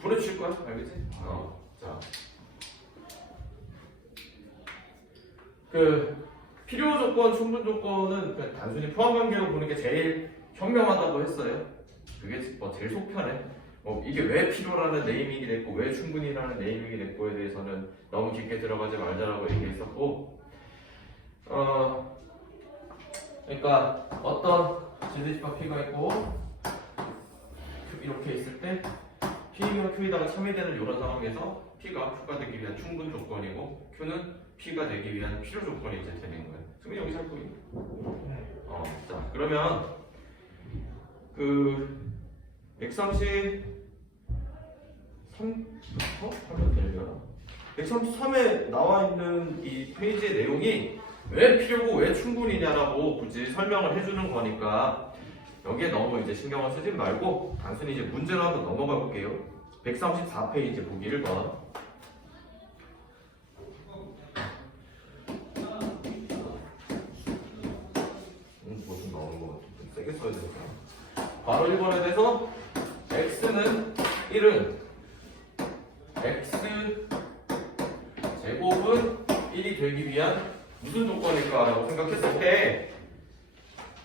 보내주실 거야, 알겠지? 자, 그 필요 조건, 충분 조건은 그냥 단순히 포함 관계로 보는 게 제일 현명하다고 했어요. 그게 뭐 제일 속 편해. 이게 왜 필요라는 네이밍이 됐고 왜 충분히라는 네이밍이 됐고에 대해서는 너무 깊게 들어가지 말자라고 얘기했었고, 그러니까 어떤 ZG파 P가 있고 이렇게 있을 때 P와 Q에다가 참여되는 이런 상황에서 P가 Q가 되기 위한 충분 조건이고 Q는 P가 되기 위한 필요 조건이 이제 되는 거예요. 승민이 여기 잡고 있네. 자, 그러면 그 X33부터 하면 되려나? 133에 나와 있는 이 페이지의 내용이 왜 필요고 왜 충분이냐라고 굳이 설명을 해주는 거니까 여기에 너무 이제 신경을 쓰지 말고 단순히 이제 문제로 한번 넘어가 볼게요. 134페이지 보기 1번. 뭐 좀 나오는 거 같아. 좀 세게 써야 되니까. 바로 1번에 대해서 x는 1은 x 제곱은 1이 되기 위한 무슨 조건일까라고 생각했을 때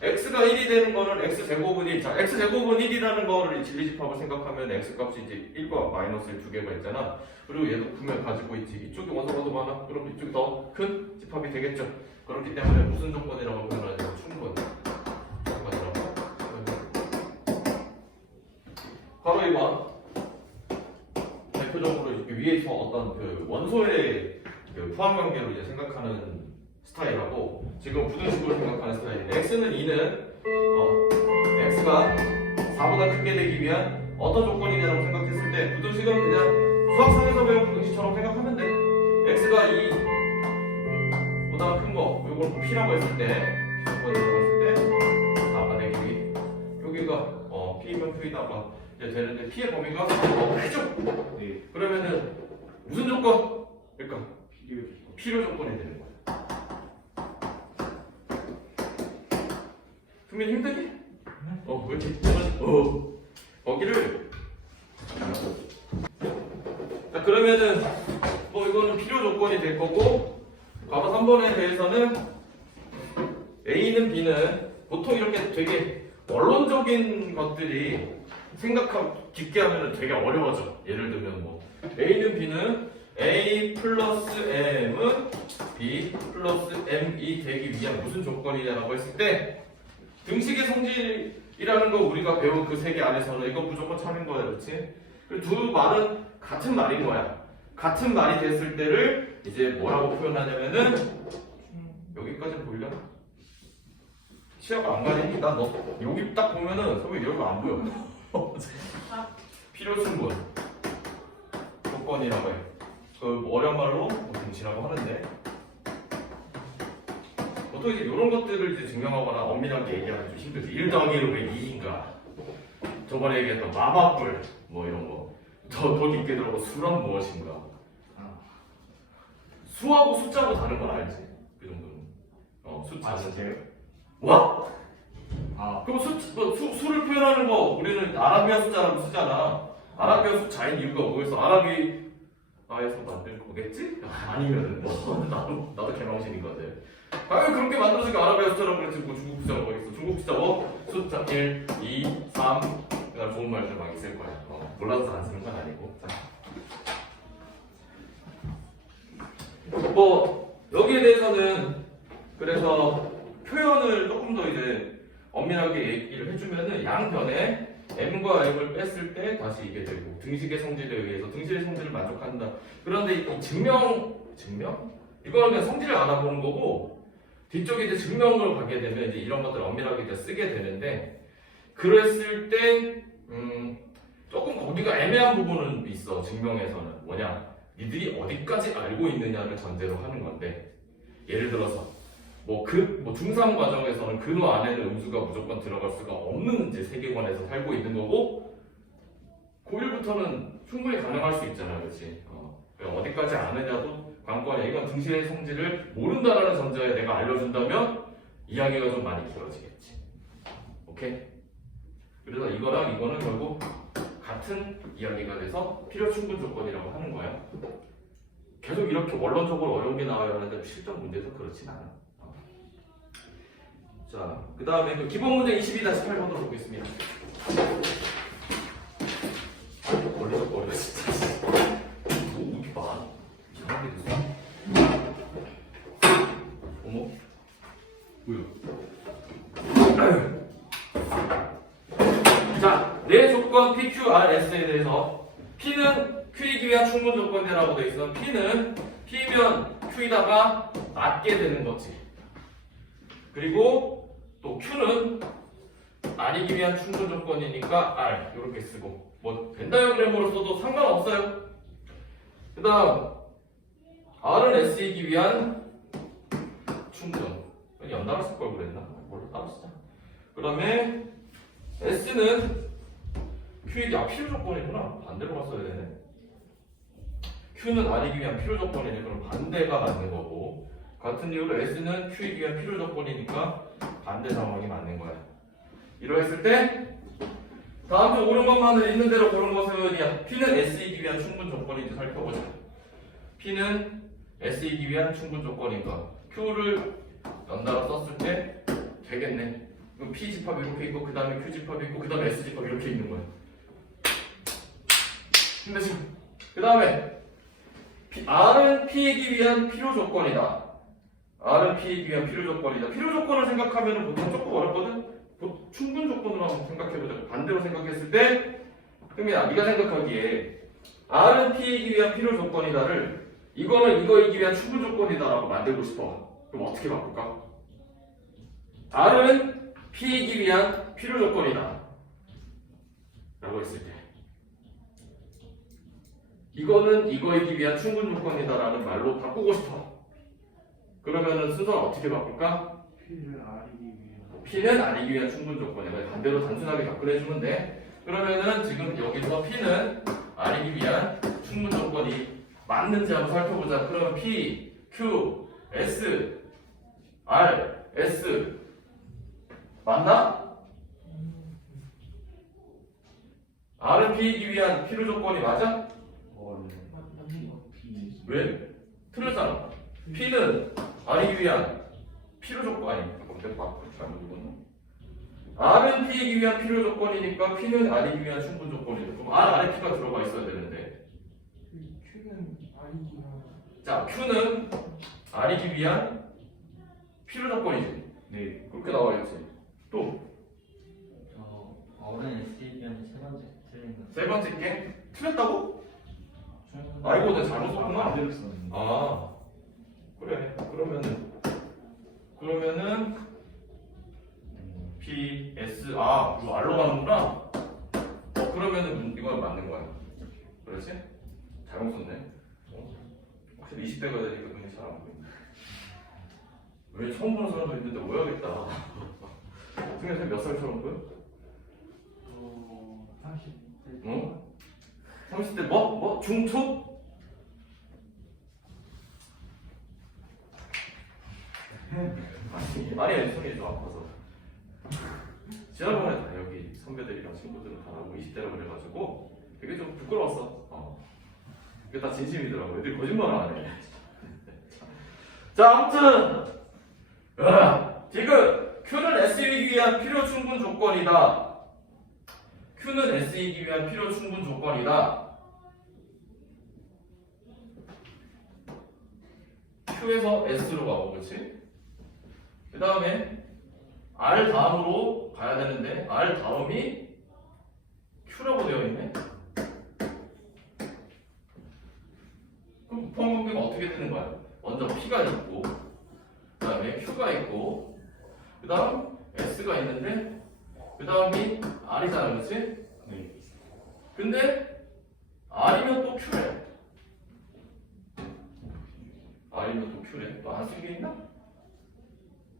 x가 1이 되는 거는 x제곱은 1. 자, x제곱은 1이라는 거를 진리집합을 생각하면 x값이 이제 1과 마이너스를 두 개가 있잖아. 그리고 얘도 분명 가지고 있지. 이쪽이 원소가 더 많아. 그럼 이쪽이 더 큰 집합이 되겠죠. 그렇기 때문에 무슨 조건이라고 표현하죠? 충분. 바로 2번. 대표적으로 위에서 어떤 그 원소의 그 포함 관계로 이제 생각하는 스타일하고 지금 부등식으로 생각하는 스타일인데 x는 2는 x가 4보다 크게 되기 위한 어떤 조건이냐라고 생각했을 때 부등식은 그냥 수학상에서 배운 부등식처럼 생각하면 돼. x가 2보다 큰 거, 이걸 p라고 했을 때 조건이라고 했을 때 4가 되기 위해 여기가 p면 q이다가 이제 되는데 p의 범위가 크죠? 네. 그러면은 무슨 조건일까? 필요 조건이 되는 거야. 승민 힘드니? 왜 이렇게 거기를 자, 그러면은 이거는 필요 조건이 될 거고 바로 3번에 대해서는 A는 B는 보통 이렇게 되게 원론적인 것들이 생각하고 깊게 하면 되게 어려워져. 예를 들면 A는 B는 A 플러스 M은 B 플러스 M이 되기 위한 무슨 조건이냐라고 했을 때 등식의 성질이라는 거 우리가 배운 그 세 개 안에서는 이거 무조건 참인 거야, 그렇지? 그리고 두 말은 같은 말인 거야. 같은 말이 됐을 때를 이제 뭐라고 표현하냐면은 여기까지 보이려나? 시야가 안 가리니? 나 너 여기 딱 보면은 선생님 여기가 안 보여. 필요 충분 조건이라고 해. 그 어려운 말로 등식이라고 하는데. 보통 이제 이런 것들을 이제 증명하거나 엄밀하게 얘기하면 좀 힘들지. 1 더하기 1은 왜 2인가? 저번에 얘기했던 마법불 이런 거. 더 깊게 들어가 수란 무엇인가? 수하고 숫자하고 다른 건 알지? 그 정도는. 숫자는. 와? 그럼 수를 표현하는 거 우리는 아라비아 숫자라고 쓰잖아. 아라비아 숫자인 이유가 뭐겠어? 아라비아에서 만든 거겠지? 아니면은 나도 개망신이거든. 당연히 그렇게 만들어지니까 아라비아 숫자라고 그랬지. 중국 숫자라고 하겠어. 중국 숫자 숫자 1, 2, 3 그다음 좋은 말들 막 있을 거야. 몰라서 안 쓰는 건 아니고. 자. 여기에 대해서는 그래서 표현을 조금 더 이제 엄밀하게 얘기를 해주면은 양변에 m과 m을 뺐을 때 다시 이게 되고 등식의 성질에 의해서 등식의 성질을 만족한다. 그런데 이 증명? 이거는 그냥 성질을 알아보는 거고 뒤쪽에 이제 증명을 가게 되면 이제 이런 것들을 엄밀하게 이제 쓰게 되는데 그랬을 때 조금 거기가 애매한 부분은 있어. 증명에서는 뭐냐? 니들이 어디까지 알고 있느냐를 전제로 하는 건데 예를 들어서 중3 과정에서는 근호 안에는 음수가 무조건 들어갈 수가 없는 이제 세계관에서 살고 있는 거고 고1부터는 충분히 가능할 수 있잖아, 그렇지? 어디까지 아느냐도 관건이야. 이건 등식의 성질을 모른다라는 전제에 내가 알려준다면 이야기가 좀 많이 길어지겠지. 오케이? 그래서 이거랑 이거는 결국 같은 이야기가 돼서 필요 충분 조건이라고 하는 거야. 계속 이렇게 원론적으로 어려운 게 나와야 하는데 실전 문제에서 그렇진 않아. 자, 그 다음에 그 기본 문제 22-8번도 보겠습니다. 어려워 진짜. 뭐 이렇게 봐. 이상하게 됐어. 어머? 뭐야? 자, 내 조건 PQRS에 대해서 P는 Q이기 위한 충분 조건이라고 되어 있어. P는 P면 Q이다가 맞게 되는 거지. 그리고 또 Q는 R이기 위한 충분 조건이니까 R 이렇게 쓰고 뭐 벤다이어그램으로 써도 상관없어요. 그 다음 R은 S이기 위한 충분. 연달아 쓸 걸 그랬나? 뭘로 따로 쓰자. 그 다음에 S는 Q이기 필요 조건이구나. 반대로 갔어야 되네. Q는 R이기 위한 필요 조건이니 그럼 반대가 맞는 거고, 같은 이유로 S는 Q이기 위한 필요 조건이니까 반대 상황이 맞는 거야. 이러했을 때 다음 주 옳은 것만을 있는 대로 고른 것은 어디야? P는 S이기 위한 충분 조건인지 살펴보자. P는 S이기 위한 충분 조건인가? Q를 연달아 썼을 때 되겠네. P 집합 이렇게 있고 그 다음에 Q 집합 있고 그 다음에 S 집합 이렇게 있는 거야. 근데 지금 그 다음에 R은 P이기 위한 필요 조건이다. R은 P이기 위한 필요 조건이다. 필요 조건을 생각하면 보통 조금 어렵거든. 충분 조건으로 한번 생각해보자. 반대로 생각했을 때 흥민아 네가 생각하기에 R은 P이기 위한 필요 조건이다를 이거는 이거이기 위한 충분 조건이다라고 만들고 싶어. 그럼 어떻게 바꿀까? R은 P이기 위한 필요 조건이다 라고 했을 때 이거는 이거이기 위한 충분 조건이다 라는 말로 바꾸고 싶어. 그러면은 순서는 어떻게 바꿀까? P는 R이기 위한 충분 조건이야. 반대로 단순하게 접근해주면 돼. 그러면은 지금 여기서 P는 R이기 위한 충분 조건이 맞는지 한번 살펴보자. 그러면 P, Q, S, R, S 맞나? R은 P이기 위한 필요 조건이 맞아? 왜? 틀렸잖아. P는 R이기 위한 필요 조건 아니 내가 바꾸지 말고 R은 P이기 위한 필요 조건이니까 P는 R이기 위한 충분 조건이죠. 그럼 R 안에 P가 들어가 있어야 되는데 Q는 R이기 위한 자 Q는 R이기 위한 필요 조건이지. 네 그렇게 나와 있지. 또 어른 SD변이 세 번째 틀린 거. 세 번째 게 틀렸다고? 아이고 내가 잘못 썼구나. 아 그래 그러면은 P, S, 이거 R로 가는구나. 그러면은 이건 맞는 거야. 그렇지? 잘못 썼네. 확실히 20대가 되니까 눈이 잘 안 보인다. 왜 처음 보는 사람도 있는데 오해하겠다. 승현 몇 살처럼 보여? 30대. 응? 30대 뭐? 중초? 아니 손이 좀 아파서 지난번에 다 여기 선배들이랑 친구들은 다 나고 20대라고 그래가지고 되게 좀 부끄러웠어. 그게 다 진심이더라고. 애들이 거짓말을 안 해. 자 아무튼 지금 Q는 S이기 위한 필요 충분 조건이다. Q는 S이기 위한 필요 충분 조건이다. Q에서 S로 가고 그렇지? 그 다음에 R 다음으로 가야 되는데 R 다음이 Q라고 되어 있네. 그럼 부품 관계가 어떻게 되는 거야? 먼저 P가 있고 그 다음에 Q가 있고 그 다음 S가 있는데 그 다음이 R이잖아 그렇지? 네. 근데 R이면 또 Q래. R이면 또 Q래. 또 안 쓴 게 있나?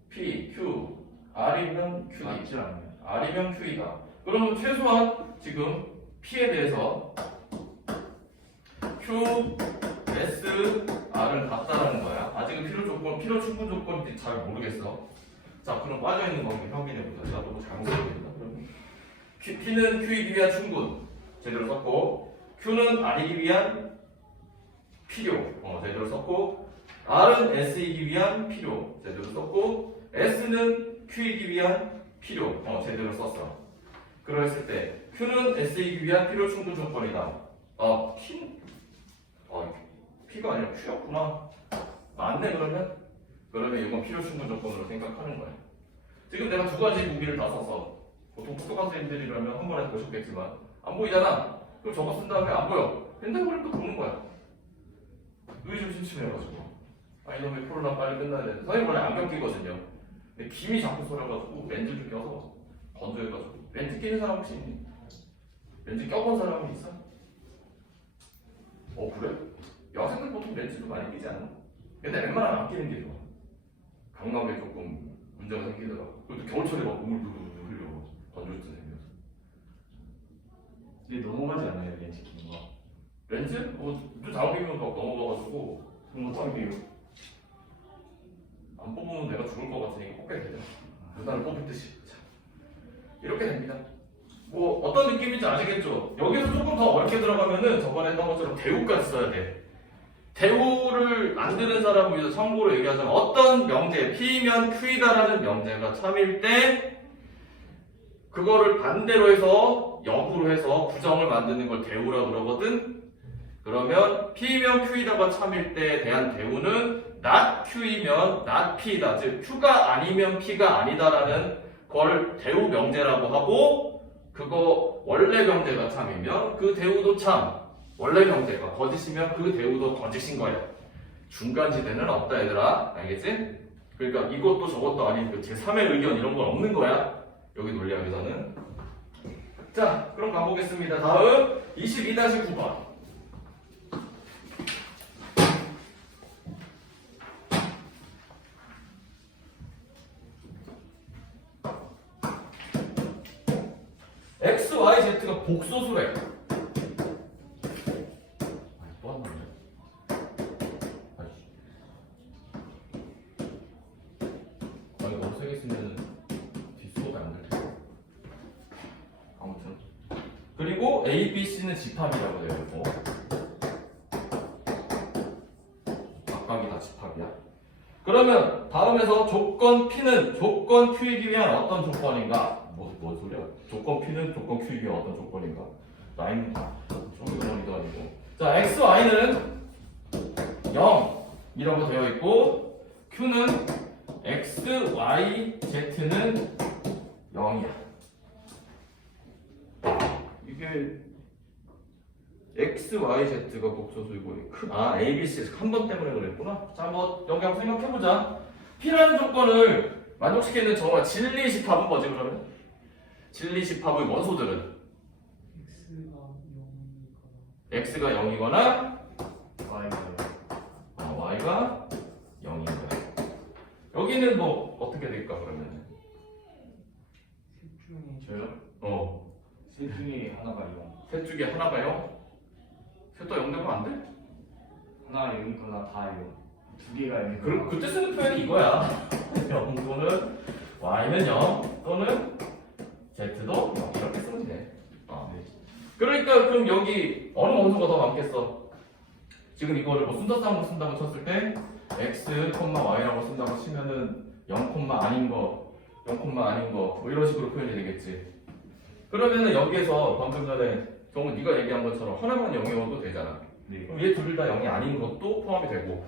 P, Q, R이면 Q다. 맞지 않나요? R이면 Q이다. 그러면 최소한 지금 P에 대해서 Q, S, R은 같다라는 거야. 아직은 필요 충분 조건인지 잘 모르겠어. 자, 그럼 빠져있는 관계 확인해보자. 나 너무 잘못 생각했나? 그러면 P는 Q이기 위한 충분. 제대로 썼고 Q는 R이기 위한 필요 제대로 썼고 R은 S이기 위한 필요 제대로 썼고 S는 Q이기 위한 필요 제대로 썼어. 그랬을 때 Q는 S이기 위한 필요 충분 조건이다. P가 아니라 Q였구나. 맞네 그러면 이건 필요 충분 조건으로 생각하는 거야. 지금 내가 두 가지 무기를 다 써서 보통 포토카스인들이라면 한 번에 보셨겠지만 안 보이잖아. 그럼 저거 쓴 다음에 안 보여. 핸드폰을 또 보는 거야. 눈이 좀 심심해가지고 이놈의 코로나 빨리 끝나야 되는데 선생님 원래 안경 끼거든요. 근데 김이 자꾸 서려가지고 렌즈를 껴서 건조해가지고 렌즈 끼는 사람 혹시 있니? 렌즈 껴본 사람이 있어? 그래? 여학생들 보통 렌즈도 많이 끼지 않나? 근데 웬만하면 안 끼는 게 좋아. 각막에 조금 문제가 생기더라고. 그것도 겨울철에 막 우물 흘려 건조증 생겨서. 근데 넘어가지 않아요 렌즈 끼는 거. 렌즈? 눈 잘못 끼면 막 넘어가가지고 그럼 어떻게 돼요? 안 뽑으면 내가 죽을 것 같으니까 뽑게 되더라. 누나를 뽑듯이. 자, 이렇게 됩니다. 어떤 느낌인지 아시겠죠? 여기서 조금 더 어렵게 들어가면은 저번에 했던 것처럼 대우까지 써야 돼. 대우를 만드는 사람을 위해서 참고로 얘기하자면 어떤 명제, P면 Q이다라는 명제가 참일 때 그거를 반대로 해서 역으로 해서 부정을 만드는 걸 대우라고 그러거든. 그러면 P면 Q이다가 참일 때에 대한 대우는 not Q이면 not P다. 즉 Q가 아니면 P가 아니다라는 걸 대우 명제라고 하고 그거 원래 명제가 참이면 그 대우도 참. 원래 명제가 거짓이면 그 대우도 거짓인 거야. 중간지대는 없다 얘들아. 알겠지? 그러니까 이것도 저것도 아닌 그 제3의 의견 이런 건 없는 거야. 여기 논리학에서는. 자, 그럼 가보겠습니다. 다음 22-9번. X, Y, Z가 복소수래. 또 한 번이네. 이거 너무 세게 쓰면 뒷소가 안 될 텐데. 아무튼. 그리고 A, B, C는 집합이라고 되어 있고. 각각이 다 집합이야. 그러면 다음에서 조건 P는 조건 Q이기 위한 어떤 조건인가? 뭐 소리야? 조건 P는 조건 Q이기 위한 어떤 조건인가? 라인 조건이도 아니고. 자, X, Y는 0이라고 되어 있고 Q는 X, Y, Z는 0이야. 이게 X, Y, Z가 복소수이고 A, B, C 한 번 때문에 그랬구나. 자, 여기 한번 생각해보자. P라는 조건을 만족시키는 정말 진리집합은 뭐지 그러면? 진리집합의 원소들은 X가 0이거나 Y가 0인 거야. 여기는 뭐 어떻게 될까 그러면? 셋 중에 저요? 셋 중에 하나가 0. 셋 중에 하나가 0? 셋 다 0 되면 안 돼? 하나 0이거나 다 0. 두 개가 0이거나. 그럼 그때 쓰는 표현이 이거야. 0 또는 Y는 0 또는 Z도 0 이렇게 쓰면 돼. 네. 그러니까 그럼 여기 어느 원소가 더 많겠어? 지금 이거를 뭐 순서상으로 쓴다고 쳤을 때 X, Y라고 쓴다고 치면은 0, 아닌 거, 0, 아닌 거 뭐 이런 식으로 표현이 되겠지. 그러면은 여기에서 방금 전에 정우 네가 얘기한 것처럼 하나만 0이어도 되잖아. 네. 그럼 얘 둘 다 0이 아닌 것도 포함이 되고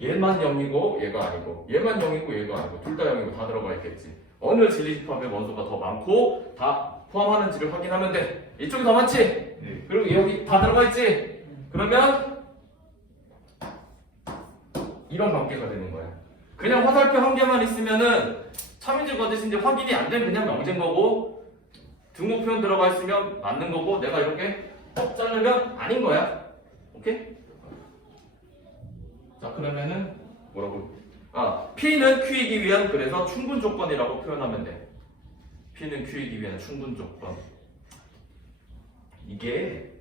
얘만 0이고 얘가 아니고 얘만 0이고 얘가 아니고 둘 다 0이고 다 들어가 있겠지. 어느 진리집합의 원소가 더 많고 다 포함하는지를 확인하면 돼. 이쪽이 더 많지? 네. 그리고 여기 다 들어가 있지? 그러면 이런 관계가 되는 거야. 그냥 화살표 한 개만 있으면은 참인지 거짓인지 확인이 안 되면 그냥 명제인 거고 등호 표현 들어가 있으면 맞는 거고 내가 이렇게 뻑 자르면 아닌 거야. 오케이? 자, 그러면은 뭐라고? P는 Q이기 위한 그래서 충분 조건이라고 표현하면 돼. P는 Q이기 위한 충분 조건. 이게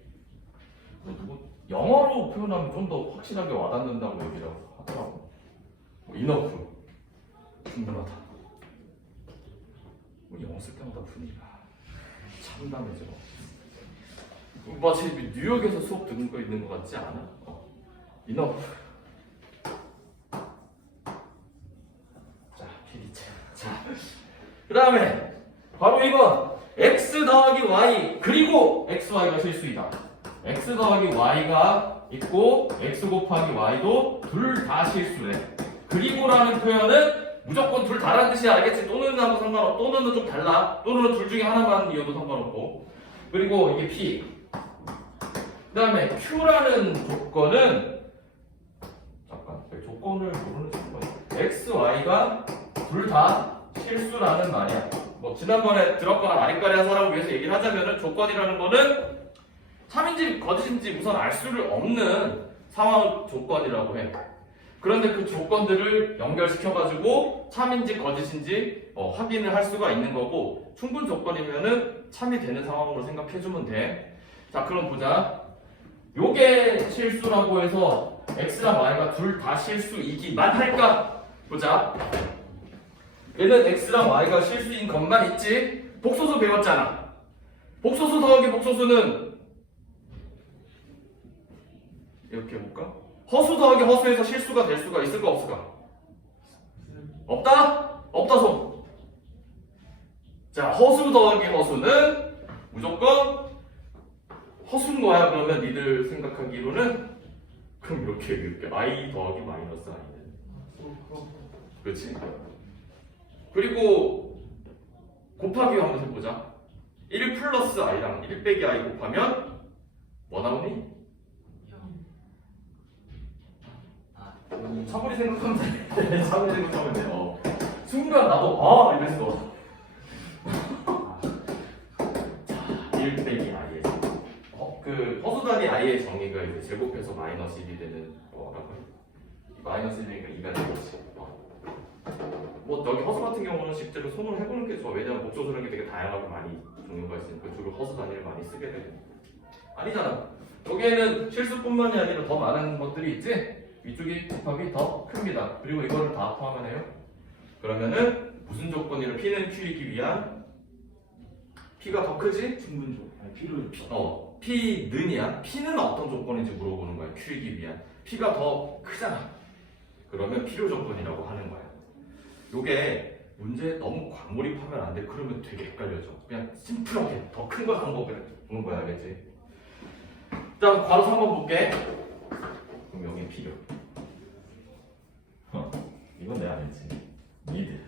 누구 영어로 표현하면 좀 더 확실하게 와닿는다고 얘기를 하더라고. 뭐 이너프 충분하다. 뭐 영어 쓸 때마다 분위기가 참담해져. 마치 뉴욕에서 수업 듣는 거 있는 것 같지 않아? 이너. 자, 피리체. 자, 그 다음에 바로 이건 x 더하기 y 그리고 xy가 실수이다. x 더하기 y가 있고 x 곱하기 y도 둘 다 실수래. 그리고라는 표현은 무조건 둘 다라는 뜻이 알겠지? 또는 하고 상관없고 또는은 좀 달라. 또는은 둘 중에 하나만 이어도 상관없고. 그리고 이게 p. 그 다음에 q라는 조건은 잠깐 조건을 모르는 조건. x, y가 둘 다 실수라는 말이야. 뭐 지난번에 들었거나 아리까리 한 사람을 위해서 얘기를 하자면은 조건이라는 거는 참인지 거짓인지 우선 알 수를 없는 상황 조건이라고 해. 그런데 그 조건들을 연결시켜가지고 참인지 거짓인지 확인을 할 수가 있는 거고 충분 조건이면은 참이 되는 상황으로 생각해주면 돼. 자, 그럼 보자. 요게 실수라고 해서 x랑 y가 둘 다 실수이기만 할까? 보자. 얘는 x랑 y가 실수인 것만 있지? 복소수 배웠잖아. 복소수 더하기 복소수는 이렇게 해볼까? 허수 더하기 허수에서 실수가 될 수가 있을까 없을까? 없다? 없다 손. 자, 허수 더하기 허수는 무조건 허수인 거야. 그러면 니들 생각하기로는 그럼 이렇게 i 더하기 마이너스 i는 그렇지? 그리고 곱하기 한번 해보자. 1 플러스 i랑 1 빼기 i 곱하면 뭐 나오니? 차분히 생각하면 돼. 차분히 생각하면 돼. 순간 나도 이랬어. 자, 1 빼기 i의 그 허수단위 i의 정의가 이제 제곱해서 마이너스 1이 되는 뭐라고 해? 마이너스 1이니까 2가 되는 거지. 뭐 여기 허수 같은 경우는 실제로 손으로 해보는 게 좋아. 왜냐면 목조수라는 게 되게 다양하게 많이 종류가 있으니까 주로 허수 단위를 많이 쓰게 되고. 아니잖아. 여기에는 실수뿐만이 아니라 더 많은 것들이 있지? 위쪽이 곱하기 더 큽니다. 그리고 이거를 다 포함하네요. 그러면은 무슨 조건이로 P는 Q이기 위한 P가 더 크지? 충분 조. 아니 필요는 P는이야. P는 어떤 조건인지 물어보는 거야. Q이기 위한. P가 더 크잖아. 그러면 필요 조건이라고 하는 거야. 요게 문제에 너무 과몰입하면 안 돼. 그러면 되게 헷갈려져. 그냥 심플하게 더 큰 걸 방법을 보는 거야. 알겠지? 자, 괄호 3번 볼게. 그럼 여기 필요. 이건 내가 안 했지. need.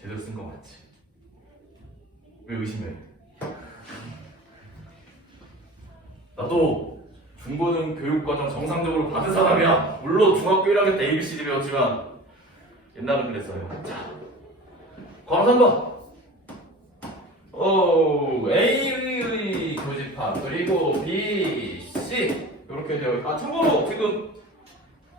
제대로 쓴 거 맞지? 왜 의심해? 나도 중고등 교육과정 정상적으로 받은 사람이야. 물론 중학교 1학년 때 ABCD 배웠지만 옛날은 그랬어요. 자, 괄호 3번. A의 교집합 그리고 B, C 이렇게 되어 있고 참고로 지금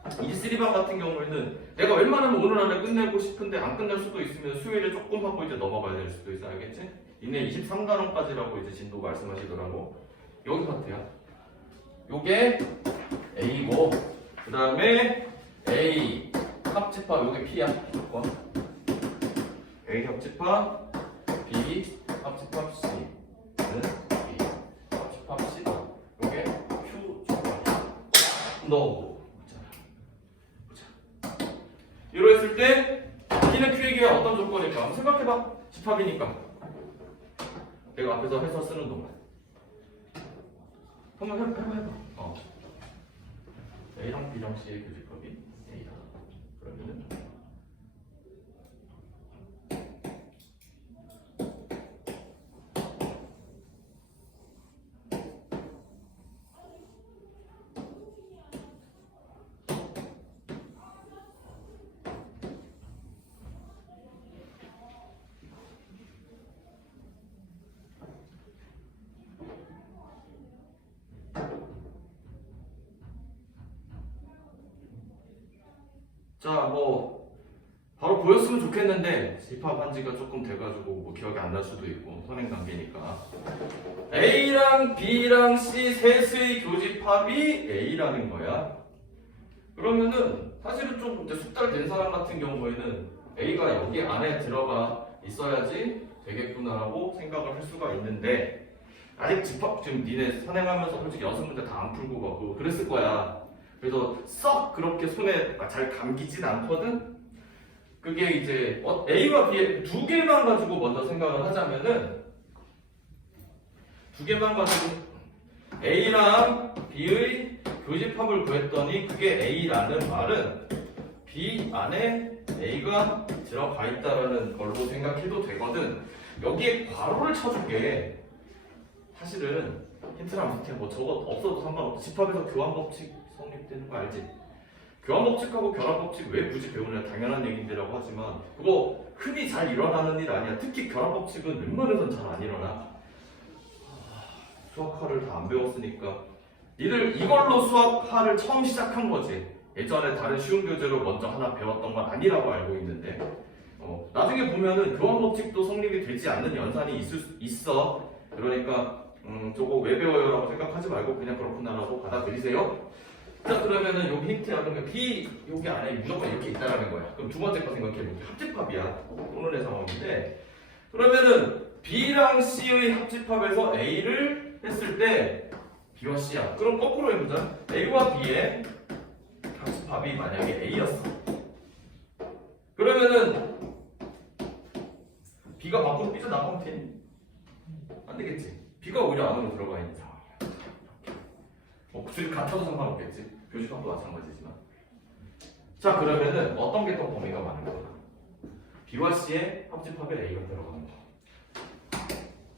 23반 같은 경우에는 내가 웬만하면 오늘 안에 끝내고 싶은데 안 끝날 수도 있으면 수요일에 조금 하고 이제 넘어가야 될 수도 있어. 알겠지? 이내 23단원까지라고 이제 진도 말씀하시더라고. 여기 같아요. 요게 A고 그 다음에 A 합집합 요게 P야. 무조건 A 합집합 B 합집합 C는 B 합집합 C다. 요게 Q 조건이야. 너 이러했을 때 P는 Q에게 어떤 조건일까? 한번 생각해봐. 집합이니까 내가 앞에서 해서 쓰는 동안 한번 해봐. A랑 B랑 C의 교집합이 A다. 그러면은 자, 뭐 바로 보였으면 좋겠는데 집합한 지가 조금 돼가지고 뭐 기억이 안 날 수도 있고 선행 관계니까 A랑 B랑 C 셋의 교집합이 A라는 거야. 그러면은 사실은 좀 이제 숙달 된 사람 같은 경우에는 A가 여기 안에 들어가 있어야지 되겠구나라고 생각을 할 수가 있는데 아직 집합 지금 니네 선행하면서 솔직히 여섯 문제 다 안 풀고 가고 그랬을 거야. 그래서 썩 그렇게 손에 잘 감기진 않거든. 그게 이제 A와 B의 두 개만 가지고 먼저 생각을 하자면은 두 개만 가지고 A랑 B의 교집합을 구했더니 그게 A라는 말은 B 안에 A가 들어가 있다라는 걸로 생각해도 되거든. 여기에 괄호를 쳐줄게. 사실은 힌트랑 밑에 뭐 저거 없어도 상관없어. 집합에서 교환법칙 성립되는 거 알지? 교환법칙하고 결합법칙 왜 굳이 배우냐 당연한 얘기인데라고 하지만 그거 흔히 잘 일어나는 일 아니야. 특히 결합법칙은 웬만해선 잘 안 일어나. 수학화를 다 안 배웠으니까 니들 이걸로 수학화를 처음 시작한 거지. 예전에 다른 쉬운 교재로 먼저 하나 배웠던 건 아니라고 알고 있는데 나중에 보면은 교환법칙도 성립이 되지 않는 연산이 있어. 그러니까 저거 왜 배워요? 라고 생각하지 말고 그냥 그렇구나라고 받아들이세요. 자 그러면은 여기 힌트야. 그러면 B 여기 안에 무조건 이렇게 있다라는 거야. 그럼 두 번째 거 생각해볼게. 합집합이야. 오늘의 상황인데 그러면은 B랑 C의 합집합에서 A를 했을 때 B와 C야. 그럼 거꾸로 해보자. A와 B의 합집합이 만약에 A였어. 그러면은 B가 밖으로 삐져나가면 되니? 안 되겠지. B가 오히려 안으로 들어가 있는 상황이야. 둘이 같아도 상관없겠지. 교집합도 마찬가지지만. 자 그러면은 어떤 게 또 범위가 많은 거야? B와 C의 합집합에 A가 들어가는 거.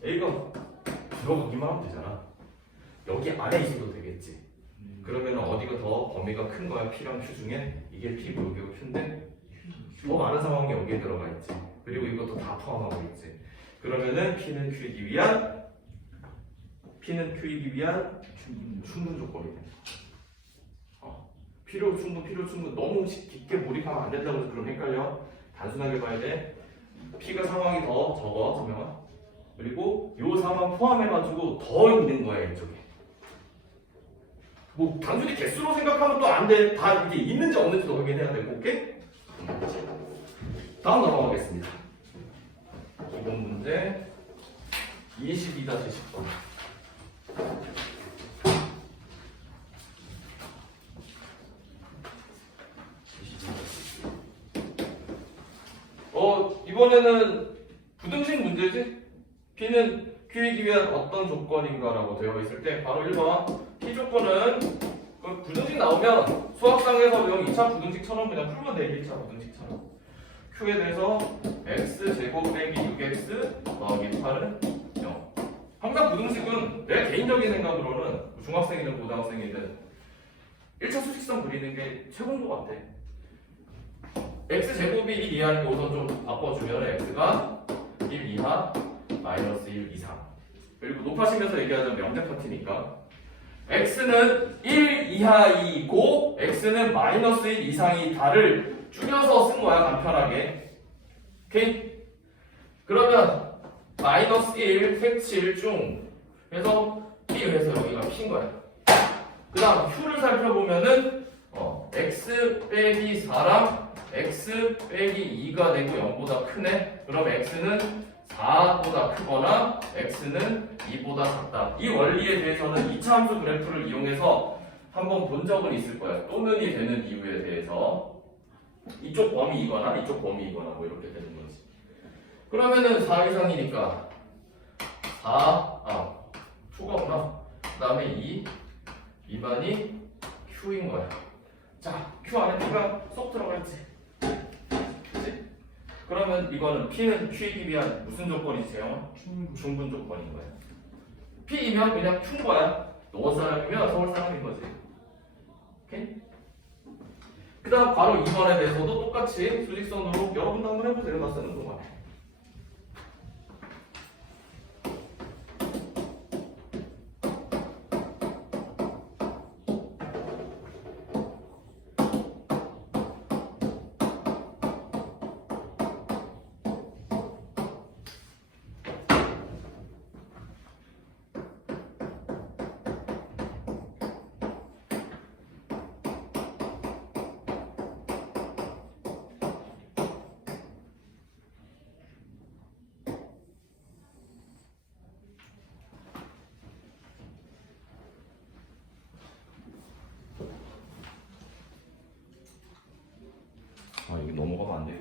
A가 들어가기만 하면 되잖아. 여기 안에 있어도 되겠지. 그러면 어디가 더 범위가 큰 거야? P랑 Q 중에? 이게 P고 여기가 Q인데 더 많은 상황이 여기에 들어가 있지. 그리고 이것도 다 포함하고 있지. 그러면은 P는 Q이기 위한 충분 조건이 돼. 필요 충분 너무 깊게 몰입하면 안 된다고 해서 그럼 헷갈려. 단순하게 봐야 돼. P가 상황이 더 적어 정명아. 그리고 요 상황 포함해가지고 더 있는 거야 이쪽에. 뭐 단순히 개수로 생각하면 또 안 돼. 다 이게 있는지 없는지도 확인해야 되고, 오케이? 다음 넘어가겠습니다. 이번 문제 22-10번. 이번에는 부등식 문제지? P는 Q이기 위한 어떤 조건인가라고 되어 있을 때 바로 1번 P 조건은 그 부등식 나오면 수학상에서 배운 2차 부등식처럼 그냥 풀면 돼. 1차 부등식처럼 Q에 대해서 X제곱 빼기 6X 더하기 8은 0. 항상 부등식은 내 개인적인 생각으로는 중학생이든 고등학생이든 1차 수직선 그리는 게 최고인 것 같아. X제곱이 1 이하니까 우선 좀 바꿔주면 X가 1 이하 마이너스 1 이상. 그리고 높아지면서 얘기하자면 명제 파티니까 X는 1 이하이고 X는 마이너스 1 이상이 다를 줄여서 쓴 거야 간편하게. 오케이? 그러면 마이너스 1 색칠 중 해서 B 해서 여기가 P인 거야. 그 다음 Q를 살펴보면은 X 빼기 4랑 X 빼기 2가 되고 0보다 크네. 그럼 X는 4보다 크거나 X는 2보다 작다. 이 원리에 대해서는 2차 함수 그래프를 이용해서 한번 본 적은 있을 거야. 또는이 되는 이유에 대해서 이쪽 범위이거나 이쪽 범위이거나 뭐 이렇게 되는 거지. 그러면은 4 이상이니까 2가 그 다음에 2 미만이 Q인 거야. 자, Q 안에 P가 쏙 들어가 있지. 그치? 그러면 이거는 P는 Q이기 위한 무슨 조건이지, 재영아? 충분 조건인 거야. P이면 그냥 Q인 거야. 노원 사람이면 서울 사람인 거지. 오케이? 그 다음 바로 2번에 대해서도 똑같이 수직선으로 여러분도 한번 해보세요. 나 쓰는 동안.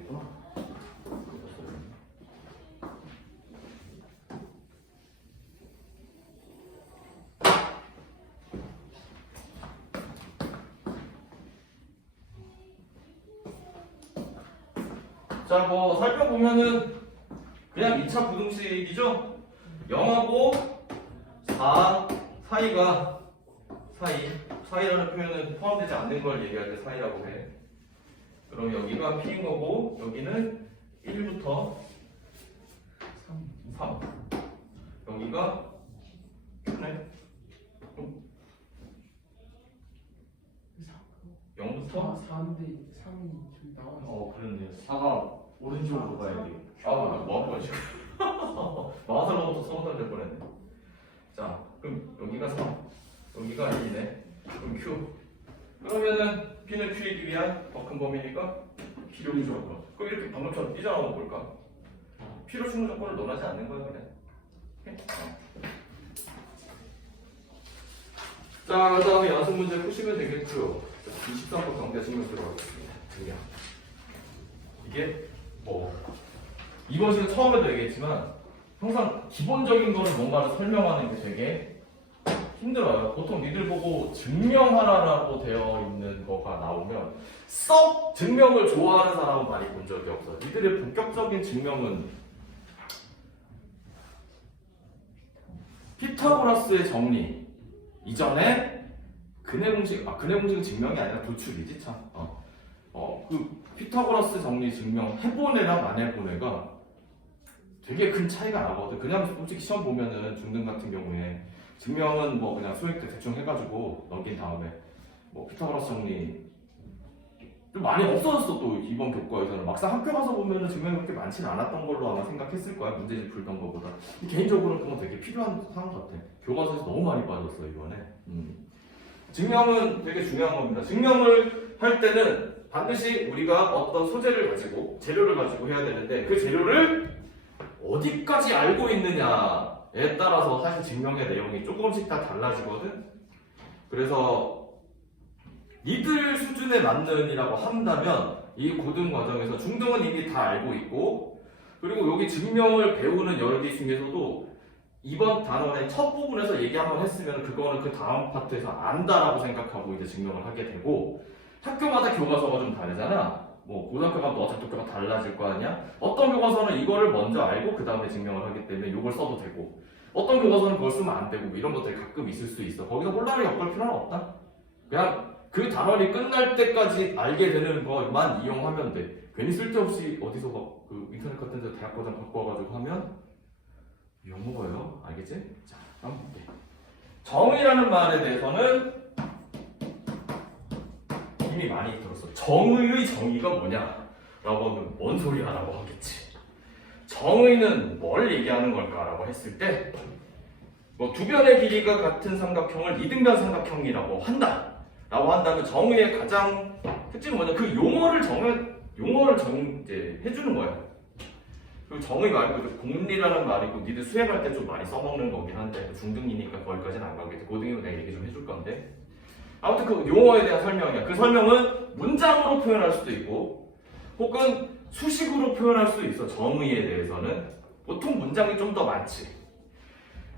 있구나. 자, 뭐 살펴보면은 그냥 2차 부등식이죠? 0하고 4 사이라는 표현은 포함되지 않는 걸 얘기할 때 사이라고 해. 그럼 여기가 P인 거고 여기는 1부터 3 여기가 Q네. 0부터 4인데 3이 저기 나와있어. 그런데 4가 오른쪽으로 가야 돼. 뭐 한 거야 지금? 마사로부터 서부터 될 뻔했네. 자, 그럼 여기가 3, 여기가 1이네. 그럼 Q. 그러면은 P는 Q이기 위한 더 큰 범위니까 필요 조건. 그럼 이렇게 방금처럼 삐져나오면 뭘까? 필요 충분 조건을 논하지 않는 거야 그냥. 오케이? 자, 그 다음에 연습 문제 푸시면 되겠고요. 23번 경대 신경 들어가겠습니다. 그냥 이게 뭐 이번 시간 처음에도 얘기했지만 항상 기본적인 거를 뭔가를 설명하는 게 되게 힘들어요. 보통 니들 보고 증명하라라고 되어 있는 거가 나오면 썩 증명을 좋아하는 사람은 많이 본 적이 없어요. 니들의 본격적인 증명은 피타고라스의 정리 이전에 근해 공식은 증명이 아니라 도출이지 참. 그 피타고라스 정리 증명 해본 애랑 안 해본 애가 되게 큰 차이가 나거든. 그냥 솔직히 시험 보면은 중등 같은 경우에 증명은 뭐 그냥 수행 때 대충 해가지고 넘긴 다음에 뭐 피타고라스 정리 좀 많이 없어졌어. 또 이번 교과에서는 막상 학교 가서 보면은 증명이 그렇게 많지는 않았던 걸로 아마 생각했을 거야. 문제집 풀던 거보다. 개인적으로는 그건 되게 필요한 사항 같아. 교과서에서 너무 많이 빠졌어 이번에. 증명은 되게 중요한 겁니다. 증명을 할 때는 반드시 우리가 어떤 소재를 가지고 재료를 가지고 해야 되는데 그 재료를 어디까지 알고 있느냐에 따라서 사실 증명의 내용이 조금씩 다 달라지거든. 그래서 니들 수준에 맞는이라고 한다면 이 고등 과정에서 중등은 이미 다 알고 있고 그리고 여기 증명을 배우는 여기 중에서도 이번 단원의 첫 부분에서 얘기 한번 했으면 그거는 그 다음 파트에서 안다라고 생각하고 이제 증명을 하게 되고 학교마다 교과서가 좀 다르잖아. 뭐 고등학교 가면 또 어차피 교과가 달라질 거 아니야? 어떤 교과서는 이거를 먼저 알고 그 다음에 증명을 하기 때문에 이걸 써도 되고 어떤 교과서는 그걸 쓰면 안 되고 이런 것들이 가끔 있을 수 있어. 거기서 혼란을 겪을 필요는 없다. 그냥 그 단원이 끝날 때까지 알게 되는 것만 이용하면 돼. 괜히 쓸데없이 어디서 막 그 인터넷 같은 데서 대학 과정 갖고 와가지고 하면 욕먹어요. 알겠지? 자, 한번 볼게. 정의라는 말에 대해서는 이미 많이 들었어. 정의의 정의가 뭐냐? 라고 하면 뭔 소리야? 라고 하겠지. 정의는 뭘 얘기하는 걸까? 라고 했을 때 뭐 두 변의 길이가 같은 삼각형을 이등변 삼각형이라고 한다. 라고 한다면 정의의 가장 특징은 뭐냐? 그 용어를 이제 해주는 거야. 그리고 정의 말고 공리라는 말이고 니들 수행할 때 좀 많이 써먹는 거긴 한데 중등이니까 거기까지는 안 가겠지. 고등이면 내가 얘기 좀 해줄 건데 아무튼 그 용어에 대한 설명이야. 그 설명은 문장으로 표현할 수도 있고 혹은 수식으로 표현할 수도 있어. 정의에 대해서는 보통 문장이 좀 더 많지.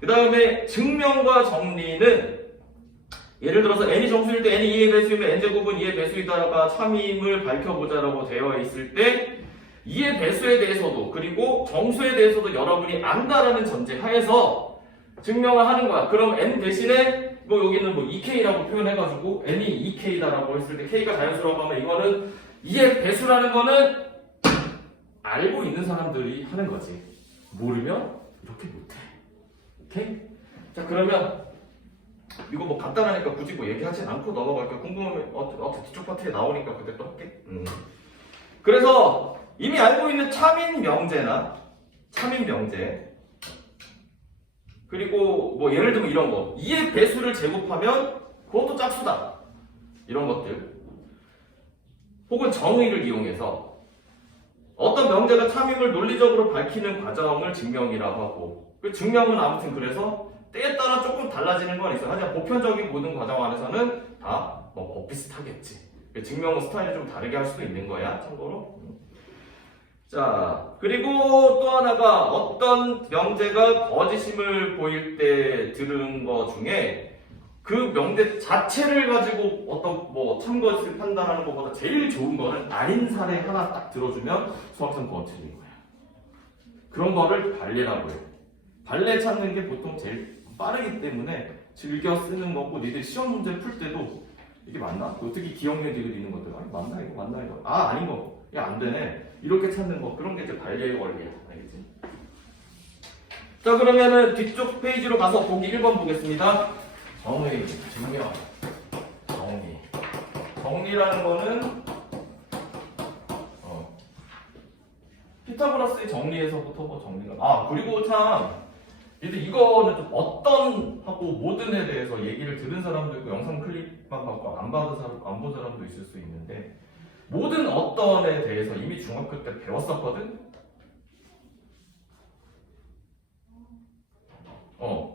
그 다음에 증명과 정리는 예를 들어서 n이 정수일 때 n이 2의 배수이면 n제곱은 2의 배수이다가 참임을 밝혀보자라고 되어 있을 때 2의 배수에 대해서도 그리고 정수에 대해서도 여러분이 안다라는 전제 하에서 증명을 하는 거야. 그럼 n 대신에 뭐 여기는 뭐 2k라고 표현해가지고 n이 2k다라고 했을 때 k가 자연수라고 하면 이거는 2의 배수라는 거는 알고 있는 사람들이 하는 거지. 모르면 이렇게 못해. 오케이? 자 그러면 이거 뭐 간단하니까 굳이 뭐 얘기하진 않고 넘어갈게요. 궁금하면 어차피 뒤쪽 파트에 나오니까 그때 또 할게. 그래서 이미 알고 있는 참인 명제나 참인 명제 그리고 뭐 예를 들면 이런 거 2의 배수를 제곱하면 그것도 짝수다 이런 것들 혹은 정의를 이용해서 어떤 명제가 참임을 논리적으로 밝히는 과정을 증명이라고 하고 그 증명은 아무튼 그래서 때에 따라 조금 달라지는 건 있어요. 하지만 보편적인 모든 과정 안에서는 다 뭐 비슷하겠지. 증명은 스타일이 좀 다르게 할 수도 있는 거야 참고로. 자, 그리고 또 하나가 어떤 명제가 거짓임을 보일 때 들은 것 중에 그 명제 자체를 가지고 어떤 뭐 참것을 판단하는 것보다 제일 좋은 거는 아닌 사례 하나 딱 들어주면 수학상 그거 틀린 거야. 그런 거를 발레라고 해요. 발레 찾는 게 보통 제일 빠르기 때문에 즐겨 쓰는 거고, 니들 시험 문제 풀 때도 이게 맞나? 특히 기억력 되고 있는 것들, 아니 맞나 이거 맞나 이거, 아 아닌 거, 이게 안 되네, 이렇게 찾는 거, 그런 게 이제 발레 원리야. 알겠지? 자, 그러면은 뒤쪽 페이지로 가서 보기 1번 보겠습니다. 정의, 증명, 정리. 정리라는 거는 피타고라스의 정리에서부터 뭐 정리가, 그리고 참 얘들 이거는 좀 어떤 하고 모든에 대해서 얘기를 들은 사람도 있고 영상 클립만 받고 안 본 사람도 있을 수 있는데, 모든 어떤에 대해서 이미 중학교 때 배웠었거든?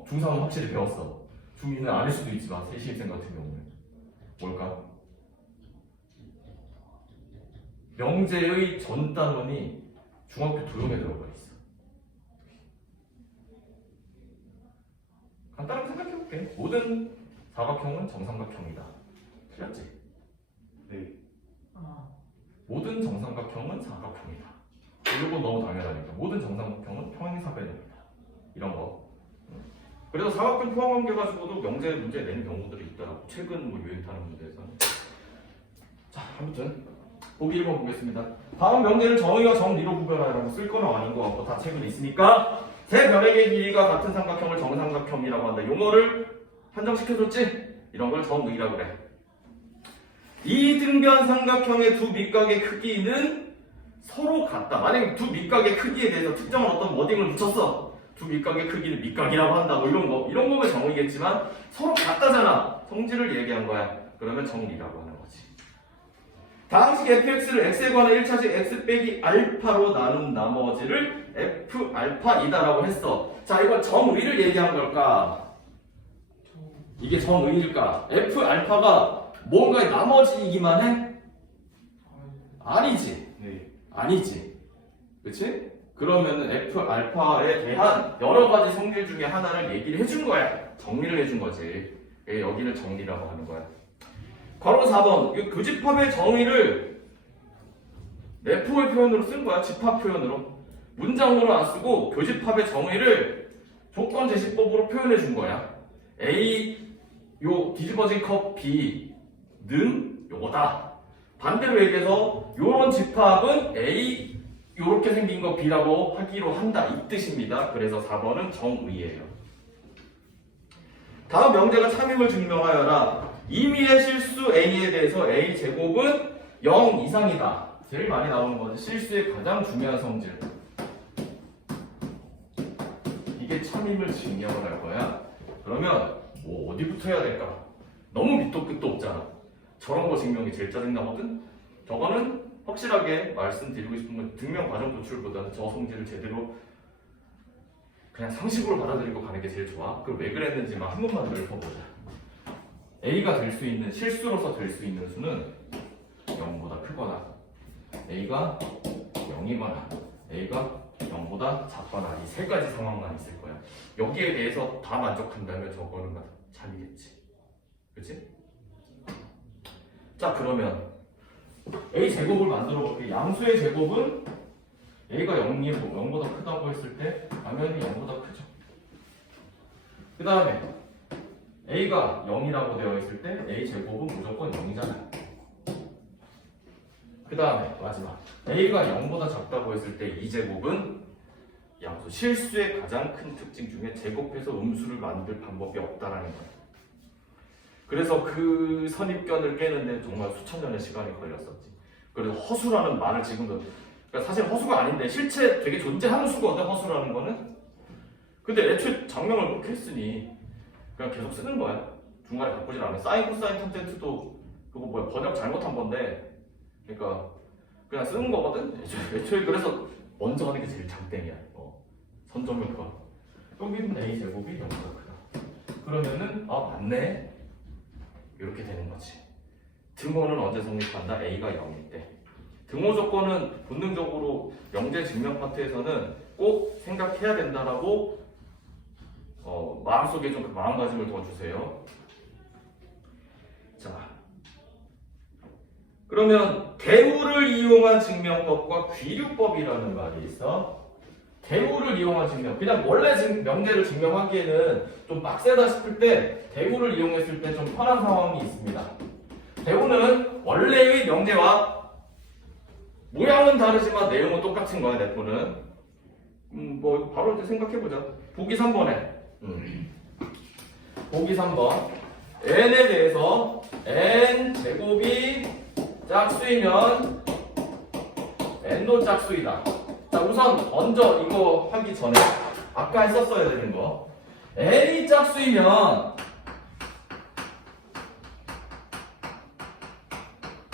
중3은 확실히 배웠어. 중2는 아닐 수도 있지만 세시입생 같은 경우는 뭘까? 명제의 전 단원이 중학교 도형에 들어가 있어. 간단하게 생각해볼게. 모든 사각형은 정삼각형이다. 틀렸지? 네. 모든 정삼각형은 사각형이다. 이거 너무 당연하니까. 모든 정삼각형은 평행사변입니다. 이런 거. 그래서 사각형 포함관계 가지고도 명제 문제 낸 경우들이 있더라고. 최근 뭐 유행 타는 문제에서는. 자, 아무튼 보기 1번 보겠습니다. 다음 명제를 정의와 정리로 구별하라고 쓸 거는 아닌 것 같고 다 책은 있으니까, 세 변액의 길이가 같은 삼각형을 정삼각형이라고 한다. 용어를 한정시켜줬지? 이런 걸 정의라고 그래. 이 등변 삼각형의 두 밑각의 크기는 서로 같다. 만약에 두 밑각의 크기에 대해서 특정한 어떤 워딩을 붙였어. 두 밑각의 크기는 밑각이라고 한다. 뭐 이런 거면 정의겠지만 서로 같다잖아. 성질을 얘기한 거야. 그러면 정리라고 하는 거지. 다항식 fx를 x에 관한 1차식 x 빼기 알파로 나눈 나머지를 f 알파이다라고 했어. 자, 이건 정의를 얘기한 걸까? 이게 정의일까? f 알파가 뭔가의 나머지이기만 해? 아니지. 네. 아니지. 그치? 그러면은 f 알파에 대한 여러 가지 성질 중에 하나를 얘기를 해준 거야. 정리를 해준 거지. 여기를 정리라고 하는 거야. 괄호 4번. 이 교집합의 정의를 내포의 표현으로 쓴 거야. 집합 표현으로. 문장으로 안 쓰고 교집합의 정의를 조건 제시법으로 표현해 준 거야. A 요 뒤집어진 컵 B는 요거다. 반대로 얘기해서 요런 집합은 A 요렇게 생긴 거 B라고 하기로 한다. 이 뜻입니다. 그래서 4번은 정의예요. 다음 명제가 참임을 증명하여라. 임의의 실수 A에 대해서 A 제곱은 0 이상이다. 제일 많이 나오는 거지. 실수의 가장 중요한 성질. 이게 참임을 증명을 할 거야. 그러면 뭐 어디부터 해야 될까? 너무 밑도 끝도 없잖아. 저런 거 증명이 제일 짜증나거든? 저거는 확실하게 말씀드리고 싶은 건 증명 과정 도출보다는 저 성질을 제대로 그냥 상식으로 받아들이고 가는 게 제일 좋아. 그럼 왜 그랬는지만 한 번만 더 읊어보자. A가 될 수 있는, 실수로서 될 수 있는 수는 0보다 크거나 A가 0이거나 A가 0보다 작거나 이 세 가지 상황만 있을 거야. 여기에 대해서 다 만족한다면 저거는 참이겠지. 그치? 자, 그러면 A 제곱을 만들어 볼게. 양수의 제곱은 A가 0보다 크다고 했을 때 당연히 0보다 크죠. 그 다음에 A가 0이라고 되어 있을 때 A 제곱은 무조건 0이잖아요. 그 다음에 마지막 A가 0보다 작다고 했을 때 이 제곱은 양수 실수의 가장 큰 특징 중에 제곱해서 음수를 만들 방법이 없다라는 거예요. 그래서 그 선입견을 깨는데 정말 수천 년의 시간이 걸렸었지. 그래서 허수라는 말을 지금도, 그러니까 사실 허수가 아닌데 실체 되게 존재하는 수거든, 허수라는 거는. 근데 애초에 장명을 그렇게 했으니 그냥 계속 쓰는 거야. 중간에 바꾸질 않아. 사인, 코사인, 탄젠트도 그거 뭐야, 번역 잘못한 건데, 그러니까 그냥 쓰는 거거든. 애초에 그래서 먼저 하는 게 제일 장땡이야. 선점효과. 여기는 A 제곱이 0보다 크다. 그러면은 맞네. 이렇게 되는 거지. 등호는 언제 성립한다? A가 0일 때. 등호 조건은 본능적으로 명제 증명 파트에서는 꼭 생각해야 된다라고 마음속에 좀 그 마음가짐을 더 주세요. 자, 그러면 대우를 이용한 증명법과 귀류법이라는 말이 있어. 대우를 이용한 증명. 그냥 원래 명제를 증명하기에는 좀 빡세다 싶을 때 대우를 이용했을 때 좀 편한 상황이 있습니다. 대우는 원래의 명제와 모양은 다르지만 내용은 똑같은 거야, 내포는. 뭐 바로 이제 생각해보자. 보기 3번에. 보기 3번. n에 대해서 n 제곱이 짝수이면 n도 짝수이다. 자, 우선 먼저 이거 하기 전에 아까 했었어야 되는 거. n이 짝수이면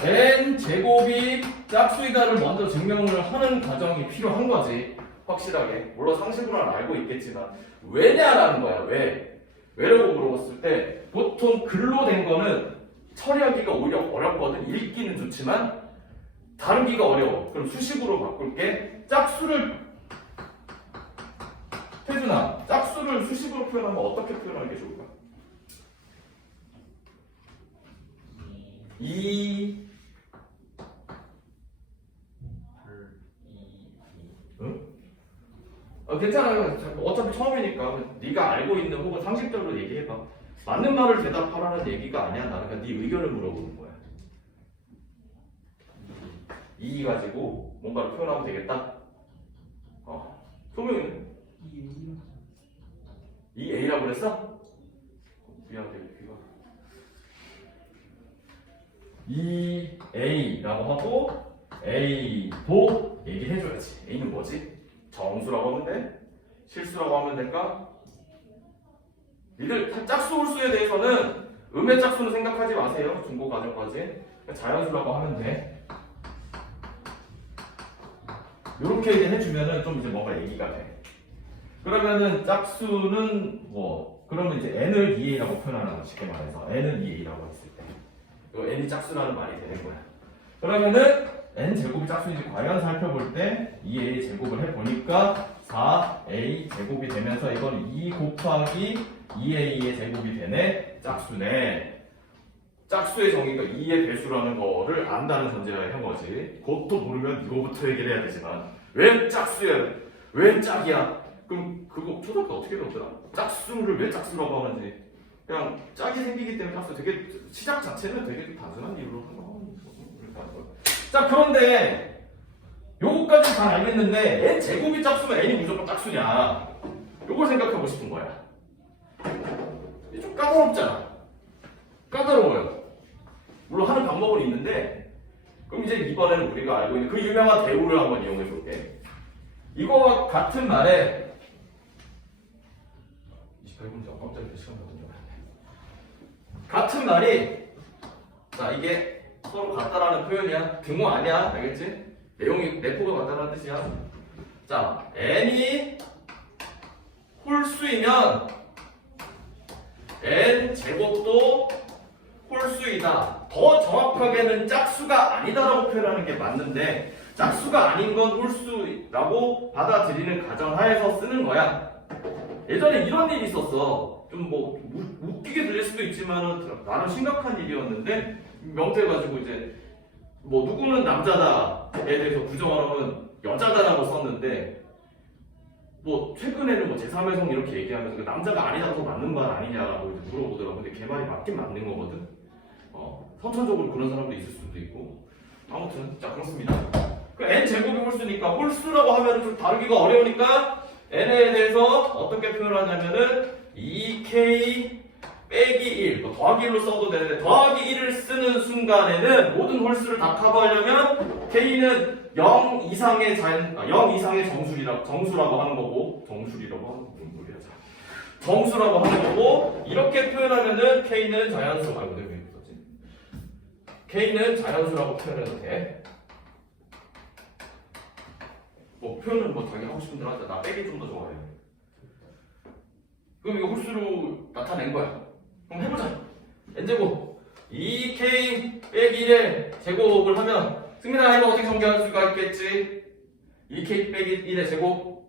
n 제곱이 짝수이다를 먼저 증명을 하는 과정이 필요한 거지. 확실하게. 물론 상식으로는 알고 있겠지만 왜냐라는 거야. 왜? 왜라고 물어봤을 때 보통 글로 된 거는 처리하기가 오히려 어렵거든. 읽기는 좋지만 다루기가 어려워. 그럼 수식으로 바꿀게. 짝수를 태준아, 짝수를 수식으로 표현하면 어떻게 표현하는 게 좋을까? 2 응? 괜찮아요. 어차피 처음이니까 네가 알고 있는 혹은 상식적으로 얘기해봐. 맞는 말을 대답하라는 얘기가 아니야. 나는 그냥 네 의견을 물어보는 거야. 이 가지고 뭔가를 표현하면 되겠다. 소명이는? 이 A라고 그랬어? 미안해, 귀가. 이 A라고 하고 A도 얘기해줘야지. A는 뭐지? 정수라고 하면 돼? 실수라고 하면 될까? 니들 짝수 홀수에 대해서는 음의 짝수는 생각하지 마세요. 중고 과정까지. 자연수라고 하면 돼. 이렇게 이제 해주면은 좀 이제 뭔가 얘기가 돼. 그러면은 짝수는 뭐, 그러면 이제 n을 2a라고 표현하는 거 쉽게 말해서 n은 2a라고 했을 때 이거 n이 짝수라는 말이 되는 거야. 그러면은 n 제곱이 짝수인지 과연 살펴볼 때 2a 제곱을 해보니까 4a 제곱이 되면서 이건 2 곱하기 2a의 제곱이 되네. 짝수네. 짝수의 정의가 2의 배수라는 거를 안다는 전제하에 한 거지. 그것도 모르면 이거부터 얘기를 해야 되지만 왜 짝수야? 왜 짝이야? 그럼 그거 초등학교 어떻게 배웠더라? 짝수를 왜 짝수라고 하는지. 그냥 짝이 생기기 때문에 짝수. 되게 시작 자체는 되게 좀 단순한 이유로 한 거. 자, 그런데 요거까지 다 알겠는데 n 제곱이 짝수면 n이 무조건 짝수냐? 요걸 생각하고 싶은 거야. 이게 좀 까다롭잖아. 까다로워요. 물론 하는 방법은 있는데, 그럼 이제 이번에는 우리가 알고 있는 그 유명한 대우를 한번 이용해 볼게. 이거와 같은 말에 28분이죠. 깜짝이야. 시간 거든요. 같은 말이, 자, 이게 서로 같다라는 표현이야. 등호 아니야. 알겠지? 내용이 내포가 같다라는 뜻이야. 자, n이 홀수이면 n 제곱도 홀수이다. 더 정확하게는 짝수가 아니다라고 표현하는 게 맞는데 짝수가 아닌 건 홀수라고 받아들이는 가정하에서 쓰는 거야. 예전에 이런 일이 있었어. 좀 뭐 웃기게 들릴 수도 있지만 나는 심각한 일이었는데 명제 가지고 이제 뭐 누구는 남자다에 대해서 부정하면 여자다라고 썼는데 뭐 최근에는 뭐 제3의 성 이렇게 얘기하면서 그 남자가 아니다고 맞는 말 아니냐라고 이제 물어보더라고. 근데 걔 말이 맞긴 맞는 거거든. 선천적으로 그런 사람도 있을 수도 있고. 아무튼 자, 그렇습니다. 그 n 제곱이 홀수니까 홀수라고 하면 좀 다루기가 어려우니까 n에 대해서 어떻게 표현하냐면은 2k 빼기 1, 더하기 1로 써도 되는데 더하기 1을 쓰는 순간에는 모든 홀수를 다 커버하려면 k는 0 이상의 정수라고 하는 거고, 정수라고 하는 거고, 정수라고 하는 거고, 이렇게 표현하면은 k는 자연수 말고 되는 거지. k는 자연수라고 표현해도 돼. 뭐 표현은 뭐 자기 하고 싶은 대로 하자. 나 빼기 좀 더 좋아해. 그럼 이거 홀수로 나타낸 거야. 그럼 해보자. n제곱 2k 빼기 1의 제곱을 하면 승민아 이거 어떻게 전개할 수가 있겠지? 2k 빼기 1의 제곱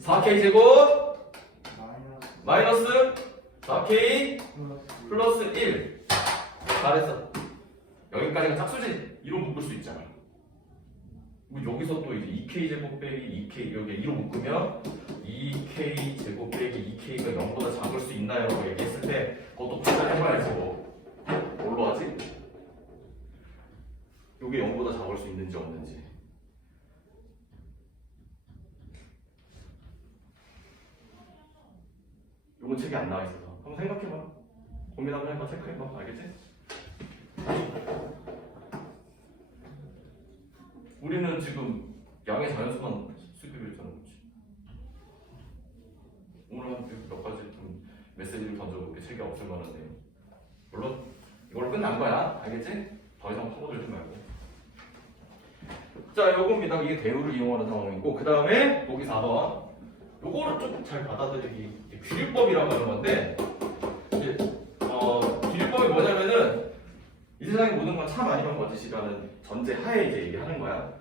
4K 4k 제곱 마이너스 마이너스 4k 플러스 플러스 1 잘했어. 여기까지가 짝수지. 2로 묶을 수 있잖아. 뭐 여기서 또 이제 2k 제곱 빼기 2k 여기 2로 묶으면 2k 제곱 빼기 2k가 0보다 작을 수 있나요? 라고 얘기했을 때 그것도 판단해봐야지 뭐. 뭘로 하지? 이게 0보다 작을 수 있는지 없는지. 이건 책에 안 나와 있어서 한번 생각해봐. 고민 한번 해봐. 체크해봐. 알겠지? 우리는 지금 양의 자연수만 수기로 했잖아. 그렇지? 오늘 몇 가지 좀 메시지를 던져볼게. 책에 없을 만한 내용. 물론 이걸로 끝난 거야. 알겠지? 더 이상 파고들지 말고. 자, 요겁니다. 이게 대우를 이용하는 상황이고, 그 다음에 여기 4번. 요거를 좀 잘 받아들이기. 귀류법이라고 하는 건데, 이제 귀류법이 뭐냐면은 이 세상의 모든 건 참 아니면 거짓이라는 전제 하에 이제 얘기하는 거야.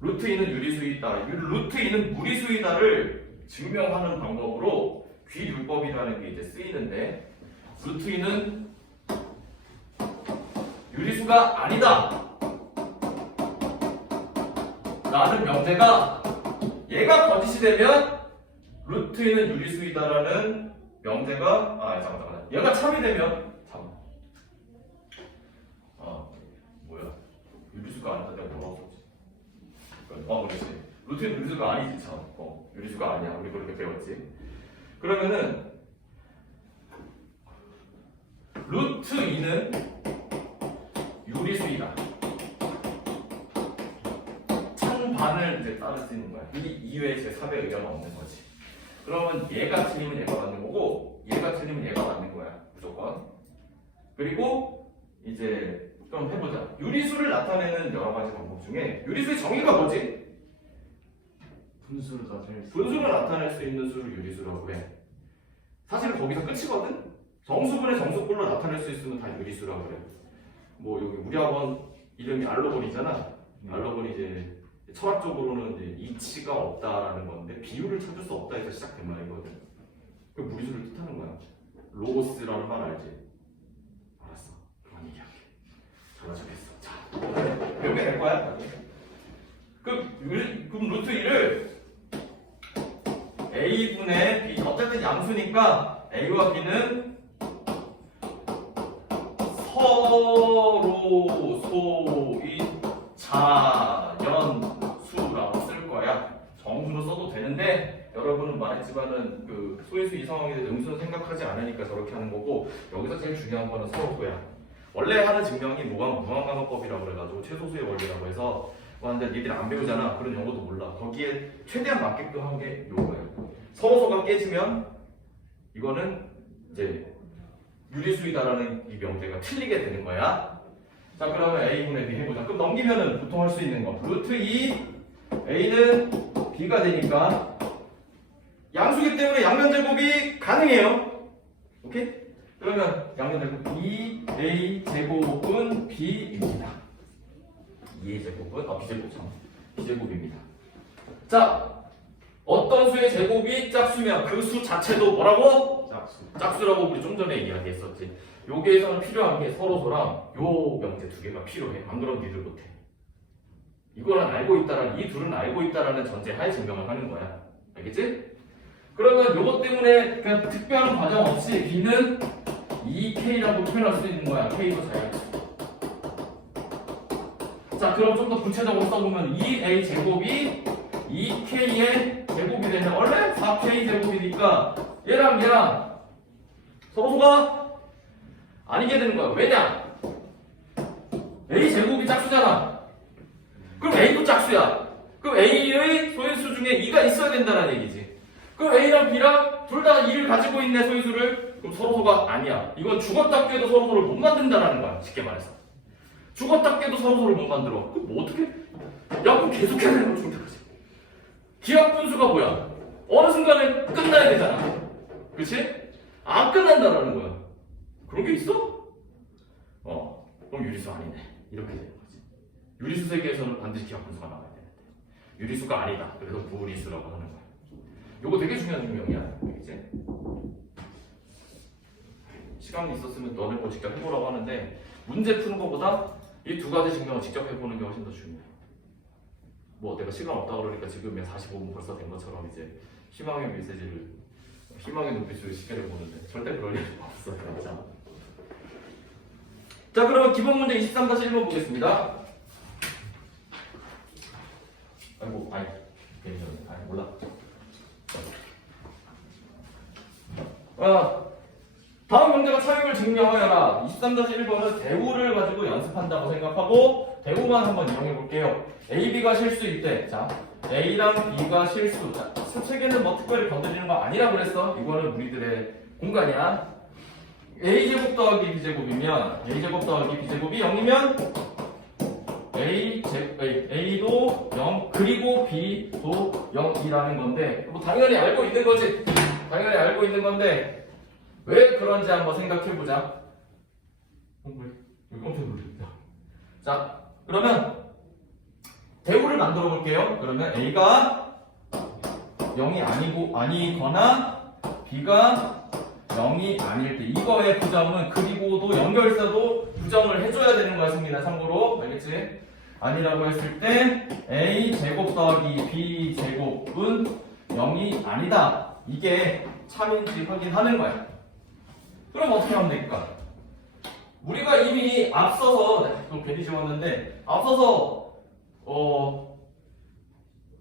루트 2는 유리수이다, 루트 2는 무리수이다를 증명하는 방법으로 귀율법이라는 게 이제 쓰이는데, 루트 2는 유리수가 아니다 라는 명제가 얘가 거짓이 되면 루트 2는 유리수이다라는 명제가 잠깐만 얘가 참이 되면 뭐야 유리수가 아니다 내가 뭐라고 썼지? 그렇지. 루트 2는 유리수가 아니지 참. 유리수가 아니야. 우리 그렇게 배웠지. 그러면은 루트 2는 유리수이다. 찬반을 이제 따를 수 있는 거야. 이 이외에 제3의 의견은 없는 거지. 그러면 얘가 틀리면 얘가 맞는 거고, 얘가 틀리면 얘가 맞는 거야. 무조건. 그리고 이제 그럼 해보자. 유리수를 나타내는 여러 가지 방법 중에 유리수의 정의가 뭐지? 분수를 나타낼 수 분수를 나타낼 수 있는 수를 유리수라고 해. 사실은 거기서 끝이거든? 정수분의 정수꼴로 나타낼 수 있으면 다 유리수라고 그래. 뭐 여기 우리 학원 이름이 알로본이잖아. 알로본이 이제 철학적으로는 이제 이치가 없다라는 건데 비율을 찾을 수 없다 해서 시작된 말이거든. 그 무리수를 뜻하는 거야. 로고스라는 말 알지? 알았어. 그만 얘기할게. 잘나 적겠어. 자, 배우게 될 거야. 그럼 루트 2를 A분의 B, 어쨌든 양수니까 A와 B는 서로 소인 자연수라고 쓸 거야. 정수로 써도 되는데 여러분은 말했지만은 그 소인수 이 상황에 대해서 음수는 생각하지 않으니까 저렇게 하는 거고, 여기서 제일 중요한 거는 서로소야. 원래 하는 증명이 무한강화법이라고 그래가지고 최소수의 원리라고 해서 하는데 니들이 안 배우잖아. 그런 용어도 몰라. 거기에 최대한 맞게끔 한 게 요거예요. 서로소가 깨지면 이거는 이제 유리수이다라는 이 명제가 틀리게 되는 거야. 자, 그러면 A분의 B 해보자. 그럼 넘기면은 보통 할 수 있는 거. 루트 2 A는 B가 되니까 양수기 때문에 양면제곱이 가능해요. 오케이? 그러면 양면제곱 2A 제곱은 B입니다. 2A 제곱은 B제곱 참. B제곱입니다. 자, 어떤 수의 제곱이 짝수면 그 수 자체도 뭐라고? 짝수라고 우리 좀 전에 이야기했었지. 여기에서는 필요한 게 서로소랑 요 명제 두 개가 필요해. 안 그러면 니들 못해. 이거는 알고 있다라는, 이 둘은 알고 있다라는 전제 하에 증명을 하는 거야. 알겠지? 그러면 요것 때문에 그냥 특별한 과정 없이 B는 2K라고 표현할 수 있는 거야. K도 자연수. 자, 그럼 좀 더 구체적으로 써보면 2A 제곱이 2K의 제곱이 되면 원래 4K 제곱이니까 얘랑 서로소가 아니게 되는 거야. 왜냐? A 제곱이 짝수잖아. 그럼 A도 짝수야. 그럼 A의 소인수 중에 2가 있어야 된다는 얘기지. 그럼 A랑 B랑 둘 다 2를 가지고 있네, 소인수를. 그럼 서로소가 아니야. 이건 죽었다 깨도 서로소를 못 만든다는 거야. 쉽게 말해서. 죽었다 깨도 서로소를 못 만들어. 그럼 뭐 어떻게? 야, 그럼 계속해야 되는 거 죽을 때까지. 기하 분수가 뭐야? 어느 순간에 끝나야 되잖아. 그치? 안 끝난다라는 거야. 그런 게 있어? 그럼 유리수 아니네. 이렇게 되는 거지. 유리수 세계에서는 반드시 기하 분수가 나와야 되는데 유리수가 아니다. 그래서 무리수라고 하는 거야. 요거 되게 중요한 증명이야. 이제 시간이 있었으면 너네 거 직접 해보라고 하는데 문제 푸는 것보다 이 두 가지 증명을 직접 해보는 게 훨씬 더 중요해. 뭐 내가 시간 없다 그러니까 지금 45분 벌써 된 것처럼 이제 희망의 메시지를 희망의 눈빛으로 시계를 보는데 절대 그럴 일이 없어요. 자 그러면 기본 문제 23-1번 보겠습니다. 아이고 아니 몰라. 다음 문제가 차익을 증명하여라. 23-1번은 대우를 가지고 연습한다고 생각하고 대우만 한번 이용해 볼게요. A, B가 실수일 때, 자 A랑 B가 실수. 자, 책에는 뭐 특별히 건드리는 거 아니라 그랬어. 이거는 우리들의 공간이야. A제곱 더하기 B제곱이면 A제곱 더하기 B제곱이 0이면 A도 0 그리고 B도 0이라는 건데 뭐 당연히 알고 있는 거지. 당연히 알고 있는 건데 왜 그런지 한번 생각해보자. 깜짝 놀랐다. 자, 그러면 대우를 만들어 볼게요. 그러면 A가 0이 아니거나 B가 0이 아닐 때 이거의 부정은 그리고도 연결사도 부정을 해줘야 되는 것입니다. 참고로 알겠지? 아니라고 했을 때 A제곱 더하기 B제곱은 0이 아니다. 이게 참인지 확인하는 거야. 그럼 어떻게 하면 될까? 우리가 이미 앞서서 좀 괜히 지웠는데 앞서서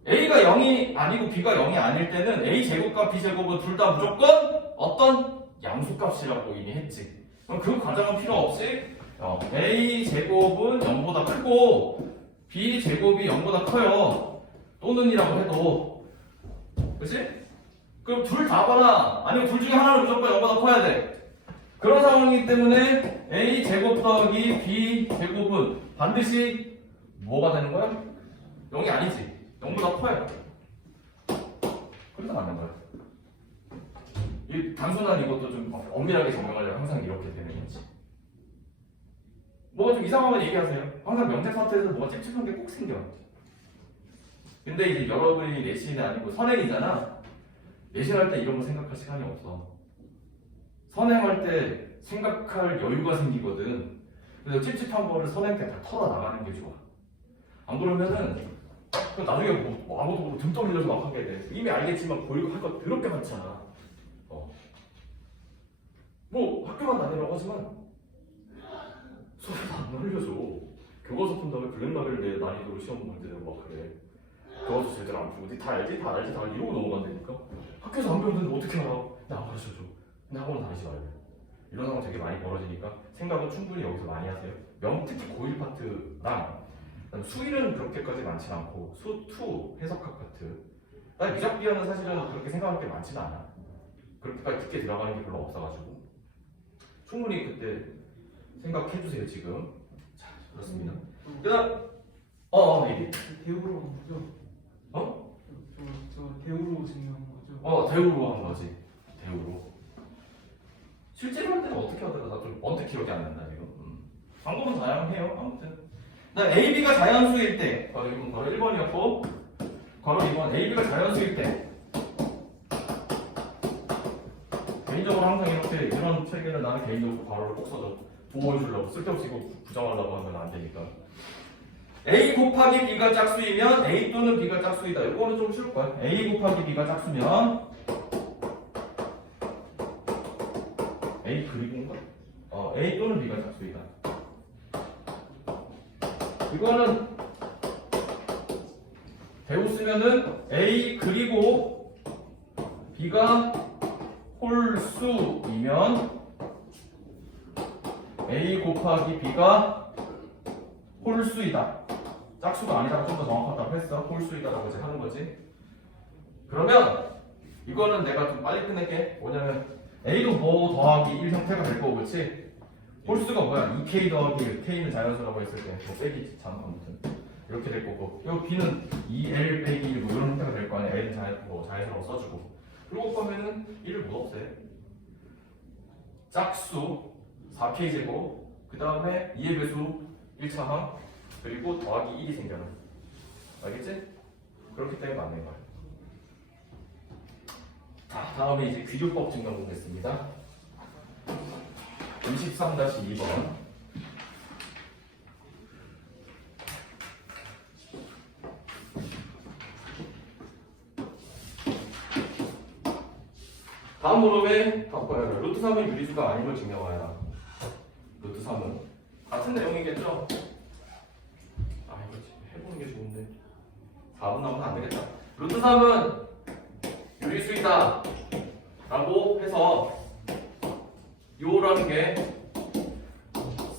A가 0이 아니고 B가 0이 아닐 때는 A제곱과 B제곱은 둘 다 무조건 어떤 양수값이라고 이미 했지. 그럼 그 과정은 필요 없이 A제곱은 0보다 크고 B제곱이 0보다 커요. 또는이라고 해도 그치? 그럼 둘 다거나 아니면 둘 중에 하나는 무조건 0보다 커야 돼. 그런 상황이기 때문에 A제곱 더하기 B제곱은 반드시 뭐가 되는 거야? 0이 아니지. 0보다 커요. 그래서 맞는 거야. 이 단순한 이것도 좀 엄밀하게 적용하려면 항상 이렇게 되는 거지. 뭐가 좀 이상하면 얘기하세요. 항상 명작 사태에서 뭐가 찝찝한 게 꼭 생겨. 근데 이제 여러분이 내신이 아니고 선행이잖아. 내신할 때 이런 거 생각할 시간이 없어. 선행할 때 생각할 여유가 생기거든. 그래서 찝찝한 거를 선행 때 다 털어 나가는 게 좋아. 안 그러면은 나중에 뭐 아무도 모르고 등 떠밀려서 막 하게 돼. 이미 알겠지만 보이고 할 거 더럽게 많잖아. 뭐 학교만 다니라고 하지만 수업도 안 알려줘. 교과서 푼 다음에 블랙라벨 내 난이도로 시험 문제 내고 막 그래. 교과서 제대로 안 풀고 다 알지 다 이러고 넘어간다니까. 학교에서 안 배우는데 어떻게 알아? 나 안 가르쳐줘. 근데 학원 다니지 말래. 이런 상황 되게 많이 벌어지니까 생각은 충분히 여기서 많이 하세요. 특히 고1 파트랑 수일은 그렇게까지 많지 않고 수2 해석학 파트. 난 미적비하는 사실은 그렇게 생각할 게 많지는 않아. 그렇게까지 깊게 들어가는 게 별로 없어가지고 충분히 그때 생각해주세요 지금. 자 그렇습니다. 그다음 얘기. 대우로 한 거죠? 저 대우로 증명한 거죠? 대우로 한 거지. 대우로. 실제로 할 때는 어떻게 하다가 나 좀 언뜻 기억이 안 난다 지금. 방법은 다양해요. 아무튼. A, B가 자연수일 때, 바로 1번이었고, 바로 2번 A, B가 자연수일 때. 개인적으로 항상 이렇게 이런 책에는 나는 개인적으로 괄호를 꼭 써줘. 보호해주려고 쓸데없이 이거 부정하려고 하면 안 되니까. A 곱하기 B가 짝수이면 A 또는 B가 짝수이다. 이거는 좀 쉬울 거야. A 곱하기 B가 짝수면 A 그리고인가? A 또는 B가 짝수이다. 이거는 대우 쓰면은 A 그리고 B가 홀수이면 A 곱하기 B가 홀수이다. 짝수가 아니라고 좀 더 정확하다고 했어. 홀수이다라고 이제 하는 거지. 그러면 이거는 내가 좀 빨리 끝낼게. 뭐냐면 A도 뭐 더하기 1 형태가 될 거고, 그렇지? 홀수가 뭐야? 2K 더하기 1. K는 자연수라고 했을 때 뭐 빼기 참 아무튼 이렇게 될 거고, 이 B는 2L 빼기 1 뭐 이런 형태가 될 거 아니야. L은 자연수라고 써주고. 그러고 보면은 1을 못 없애. 짝수 4K 제곱 그 다음에 2의 배수 1차항 그리고 더하기 1이 생겨나. 알겠지? 그렇기 때문에 맞는 거야. 자, 다음에 이제 귀교법 증명 보겠습니다. 23-2번. 다음 문법에 바꿔야 돼. 루트 3은 유리수가 아닌 걸 증명하여라. 루트 3은 같은 내용이겠죠? 아, 이거 해보는 게 좋은데 4분 남으면 안 되겠다. 루트 3은 유리수이다 라고 해서 요라는 게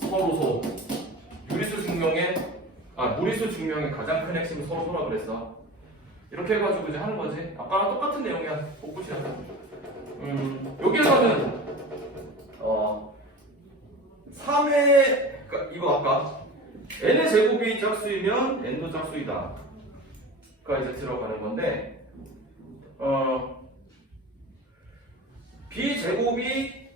서로소 유리수 증명의 무리수 증명의 가장 큰 핵심은 서로소라 그랬어. 이렇게 해가지고 이제 하는 거지. 아까랑 똑같은 내용이야. 복붙이야. 여기에서는 3의 그러니까 이거 아까 n의 제곱이 짝수이면 n도 짝수이다. 가 이제 들어가는 건데 b 제곱이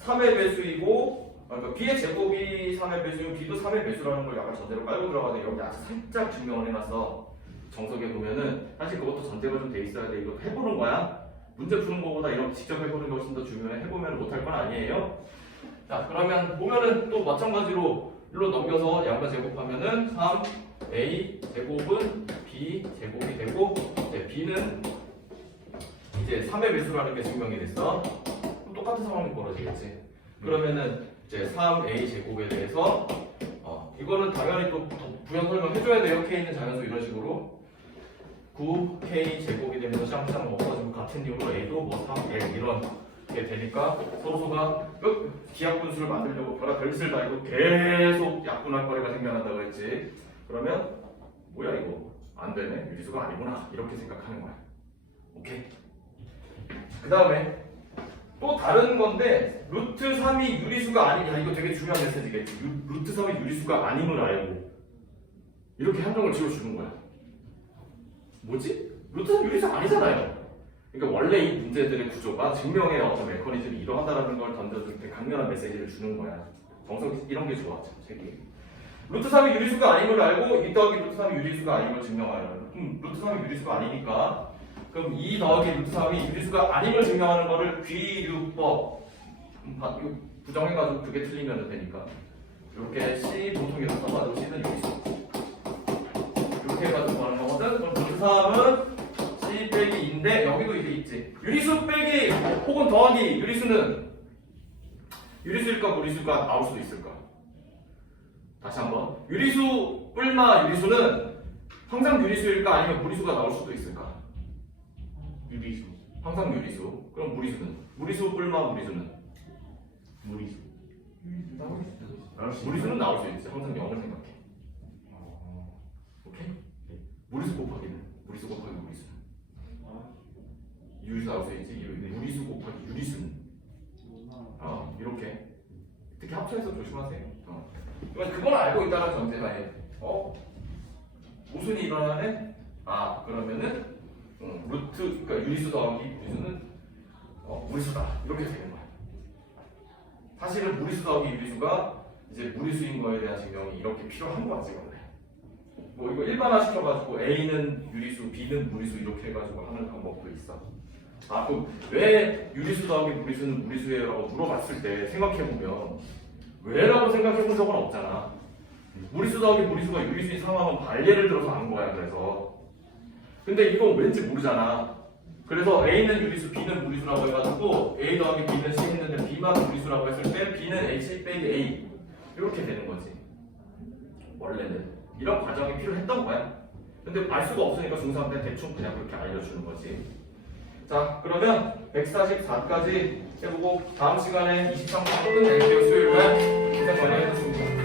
3의 배수이고 그러니까 b의 제곱이 3의 배수이고 b도 3의 배수라는 걸 약간 전제로 깔고 들어가는데 여기 아주 살짝 증명을 해놨어. 정석에 보면은 사실 그것도 전제가 좀 돼 있어야 돼. 이거 해보는 거야. 문제 푸는 거보다 이런 직접 해보는 게 훨씬 더 중요해. 해보면 못할 건 아니에요. 자, 그러면 보면은 또 마찬가지로 일로 넘겨서 양과 제곱하면은 3a 제곱은 b 제곱이 되고 이제 b는 이제 3의 배수라는 게 증명이 됐어. 그럼 똑같은 상황이 벌어지겠지. 그러면은 이제 3a 제곱에 대해서 이거는 당연히 또 부연 설명 해줘야 돼요. k 는 자연수 이런 식으로 9k 제곱이 되면서 쌍쌍 없어지고 같은 이유로 a도 뭐 3l 이런 게 되니까 서로소가 기하분수를 만들려고 별짓을 다 이거 계속 약분할 거리가 생겨난다고 했지. 그러면 뭐야 이거 안 되네. 유리수가 아니구나. 이렇게 생각하는 거야. 오케이. 그 다음에 또 다른 건데 루트 3이 유리수가 아닌 이거 되게 중요한 메시지겠지. 루트 3이 유리수가 아님을 알고 이렇게 함정을 지어주는 거야. 뭐지? 루트 3 유리수 아니잖아요. 그러니까 원래 이 문제들의 구조가 증명의 어떤 메커니즘이 이러하다라는 걸 던져줄 때 강렬한 메시지를 주는 거야. 정석 이런 게 좋아. 책이. 루트 3이 유리수가 아닌 걸 알고 2 더하기 루트 3이 유리수가 아닌 걸 증명하려. 그럼 루트 3이 유리수가 아니니까 그럼 2 더하기 루트 3이 유리수가 아닌 걸 증명하는 거를 귀류법 부정해가지고 그게 틀리면 되니까 이렇게 C 보통 이렇게 써가지고 C는 유리수 이렇게 해가지고 하는 거거든. 그럼 루트 3은 C 빼기 2인데 여기도 이제 있지. 유리수 빼기 혹은 더하기 유리수일까 무리수가 나올 수도 있을까? 다시 한번 유리수 뿔마 유리수는 항상 유리수일까 아니면 무리수가 나올 수도 있을까? 유리수. 항상 유리수. 그럼 무리수는? 무리수 뿔마 무리수는? 무리수. 무리수는 나올 수 있지. 항상 0을 생각해. 오케이? 무리수 곱하기는? 무리수 곱하기 무리수는? 유리수 나올 수 있지. 무리수 곱하기 유리수는? 이렇게. 특히 합쳐서 조심하세요. 그건 알고 있다는 전제하에 무슨이 일어나네? 그러면은 루트 그러니까 유리수 더하기 무리수는 무리수다 이렇게 되는 거야. 사실은 무리수 더하기 유리수가 이제 무리수인 거에 대한 증명이 이렇게 필요한 거지 원래. 뭐 이거 일반화 시켜가지고 A는 유리수, B는 무리수 이렇게 해가지고 하는 방법도 있어. 그럼 왜 유리수 더하기 무리수는 무리수예요라고 물어봤을 때 생각해보면 왜라고 생각해본 적은 없잖아. 무리수 더하기 무리수가 유리수인 상황은 발예를 들어서 안 거야. 그래서 근데 이거 왠지 모르잖아. 그래서 A는 유리수, B는 무리수라고 해가지고 A 더하기 B는 C 했는데 B만 무리수라고 했을 때 B는 H 빼기 A 이렇게 되는 거지. 원래는 이런 과정이 필요했던 거야. 근데 알 수가 없으니까 중3 때 대충 그냥 그렇게 알려주는 거지. 자, 그러면 144까지 해보고 다음 시간에 23분 끝낼게요. 수요일날 고생 많이 해주셨습니다.